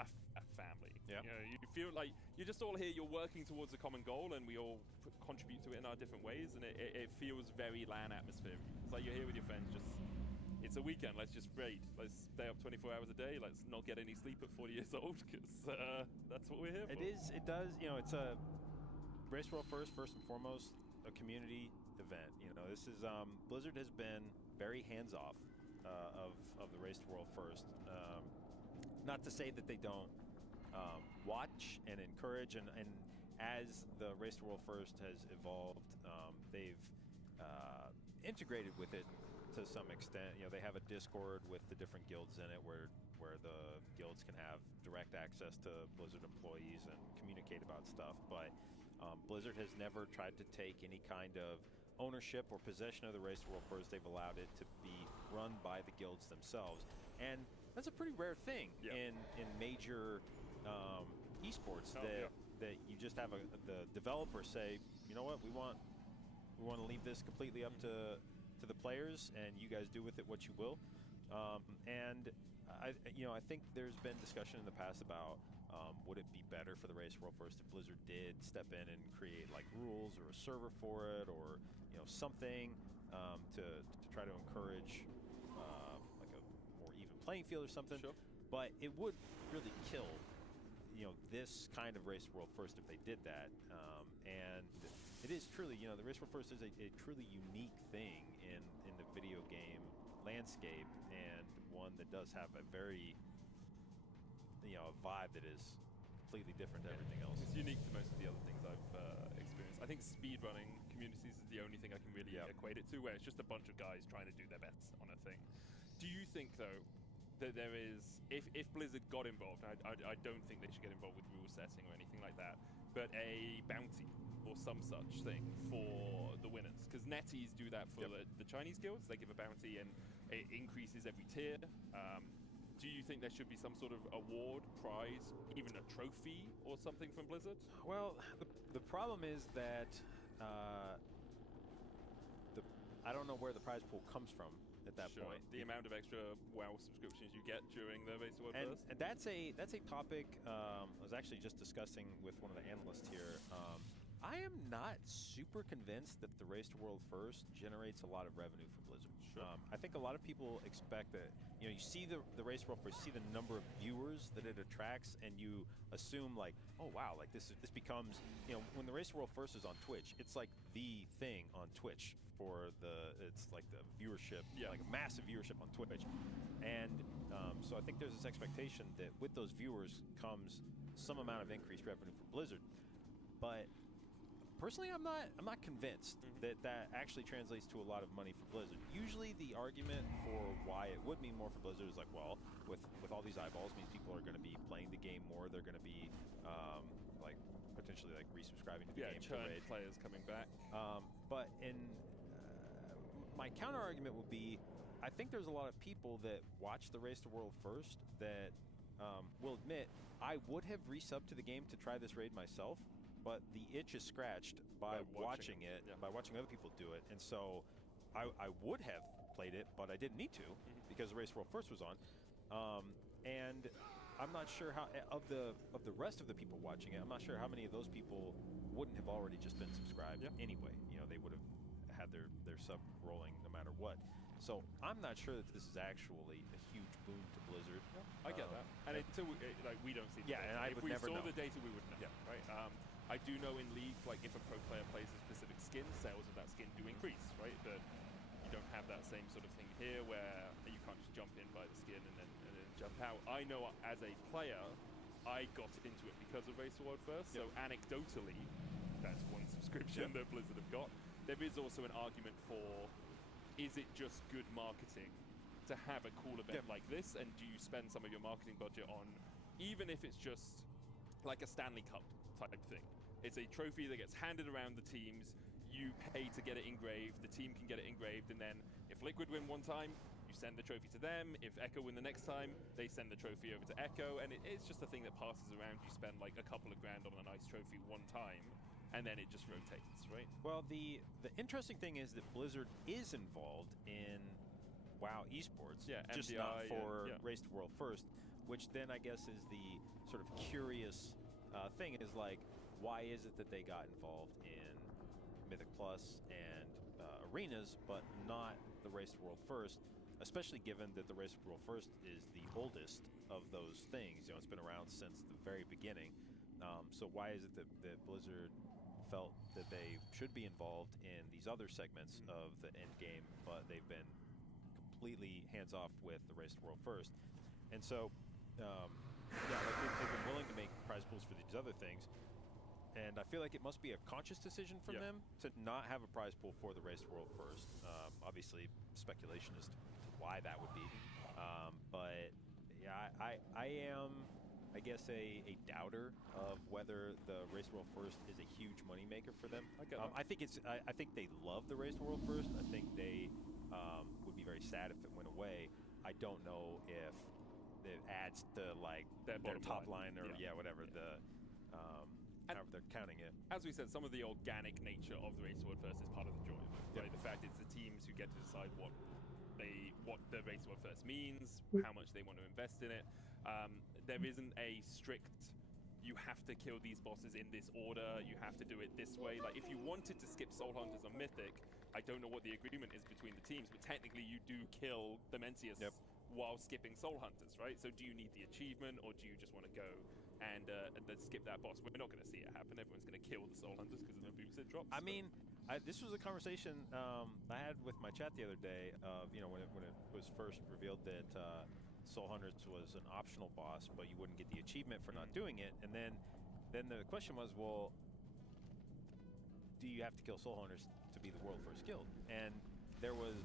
a family. Yeah. You know, you feel like you're just all here, you're working towards a common goal, and we all contribute to it in our different ways, and it feels very LAN atmosphere. It's like you're here with your friends, it's a weekend, let's just raid. Let's stay up 24 hours a day, let's not get any sleep at 40 years old, because that's what we're here for. It does, you know, it's a Race World first and foremost, a community event. You know, this is, Blizzard has been very hands-off of the Race to World First. Not to say that they don't watch and encourage, and as the Race to World First has evolved, they've integrated with it to some extent. You know, they have a Discord with the different guilds in it where the guilds can have direct access to Blizzard employees and communicate about stuff, but Blizzard has never tried to take any kind of ownership or possession of the Race to World First. They've allowed it to be run by the guilds themselves, and that's a pretty rare thing in major esports, that you just have the developer say, you know what, we want to leave this completely up to the players, and you guys do with it what you will. And I think there's been discussion in the past about would it be better for the Race World First if Blizzard did step in and create like rules or a server for it, or something to try to encourage like a more even playing field or something. Sure. But it would really kill this kind of Race World First if they did that. And it is truly, you know, the Race War First is a truly unique thing in the video game landscape, and one that does have a very, you know, a vibe that is completely different to everything else. It's unique to most of the other things I've experienced. I think speedrunning communities is the only thing I can really equate it to, where it's just a bunch of guys trying to do their best on a thing. Do you think, though, that there is, if Blizzard got involved, I don't think they should get involved with rule setting or anything like that, but a bounty or some such thing for the winners? Because NetEase do that for the Chinese guilds. They give a bounty and it increases every tier. Do you think there should be some sort of award, prize, even a trophy or something from Blizzard? Well, the problem is that I don't know where the prize pool comes from at that point. The amount of extra WoW subscriptions you get during the Race to World First. And that's a topic I was actually just discussing with one of the analysts here. I am not super convinced that the Race to World First generates a lot of revenue for Blizzard. I think a lot of people expect that, you know, you see the Race to World First, you see the number of viewers that it attracts, and you assume like, oh wow, like this becomes, you know, when the Race to World First is on Twitch, it's like the thing on Twitch for it's like the viewership, like a massive viewership on Twitch, and so I think there's this expectation that with those viewers comes some amount of increased revenue for Blizzard, but personally, I'm not convinced that actually translates to a lot of money for Blizzard. Usually, the argument for why it would mean more for Blizzard is like, well, with all these eyeballs, means people are going to be playing the game more. They're going to be like potentially like resubscribing to the game. Churn players coming back. But in my counter argument would be, I think there's a lot of people that watch the Race to World First that will admit I would have resubbed to the game to try this raid myself, but the itch is scratched by watching it, by watching other people do it, and so I would have played it, but I didn't need to because the Race World First was on, and I'm not sure how of the rest of the people watching it. I'm not sure how many of those people wouldn't have already just been subscribed anyway. You know, they would have had their sub rolling no matter what. So I'm not sure that this is actually a huge boon to Blizzard. I get that, and until we don't see the data. And I would never know. If we saw the data, we would know, right? I do know in League, like if a pro player plays a specific skin, sales of that skin do increase, right? But you don't have that same sort of thing here where you can't just jump in, buy the skin, and then jump out. I know as a player, I got into it because of Race to World First, so anecdotally, that's one subscription that Blizzard have got. There is also an argument for, is it just good marketing to have a cool event like this, and do you spend some of your marketing budget on, even if it's just like a Stanley Cup type thing? It's a trophy that gets handed around the teams, you pay to get it engraved, the team can get it engraved, and then if Liquid win one time, you send the trophy to them. If Echo win the next time, they send the trophy over to Echo, and it's just a thing that passes around. You spend like a couple of grand on a nice trophy one time, and then it just rotates, right? Well, the interesting thing is that Blizzard is involved in WoW esports, just MDI, not for Race to World First, which then I guess is the sort of curious thing is like, why is it that they got involved in Mythic Plus and arenas, but not the Race to World First, especially given that the Race to World First is the oldest of those things. You know, it's been around since the very beginning. So why is it that Blizzard felt that they should be involved in these other segments of the end game, but they've been completely hands off with the Race to World First? And so, like they've been willing to make prize pools for these other things. And I feel like it must be a conscious decision from them to not have a prize pool for the Race to World First. Obviously, speculation as to why that would be. But yeah, I am, I guess, a doubter of whether the Race to World First is a huge moneymaker for them. I think I think they love the Race to World First. I think they would be very sad if it went away. I don't know if it adds to like their top line or whatever the. However they're counting it. As we said, some of the organic nature of the Race to World First is part of the joy of it, right? The fact it's the teams who get to decide what the Race to World First means, how much they want to invest in it. There isn't a strict, you have to kill these bosses in this order, you have to do it this way. Like if you wanted to skip Soul Hunters on Mythic, I don't know what the agreement is between the teams, but technically you do kill the Mencius while skipping Soul Hunters, right? So do you need the achievement, or do you just want to go and then skip that boss. We're not going to see it happen. Everyone's going to kill the Soul Hunters because of the boosted drops. I mean, this was a conversation I had with my chat the other day of, you know, when it was first revealed that Soul Hunters was an optional boss, but you wouldn't get the achievement for not doing it. And then the question was, well, do you have to kill Soul Hunters to be the world first guild? And there was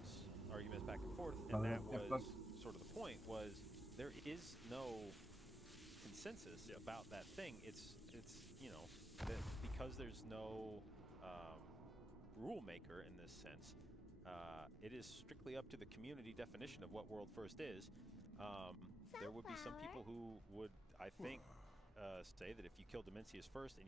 arguments back and forth, and that was sort of the point, was there is no consensus about that thing. It's you know, that because there's no rule maker in this sense, it is strictly up to the community definition of what world first is. There would be some people who would, I think, say that if you kill Dimensius first and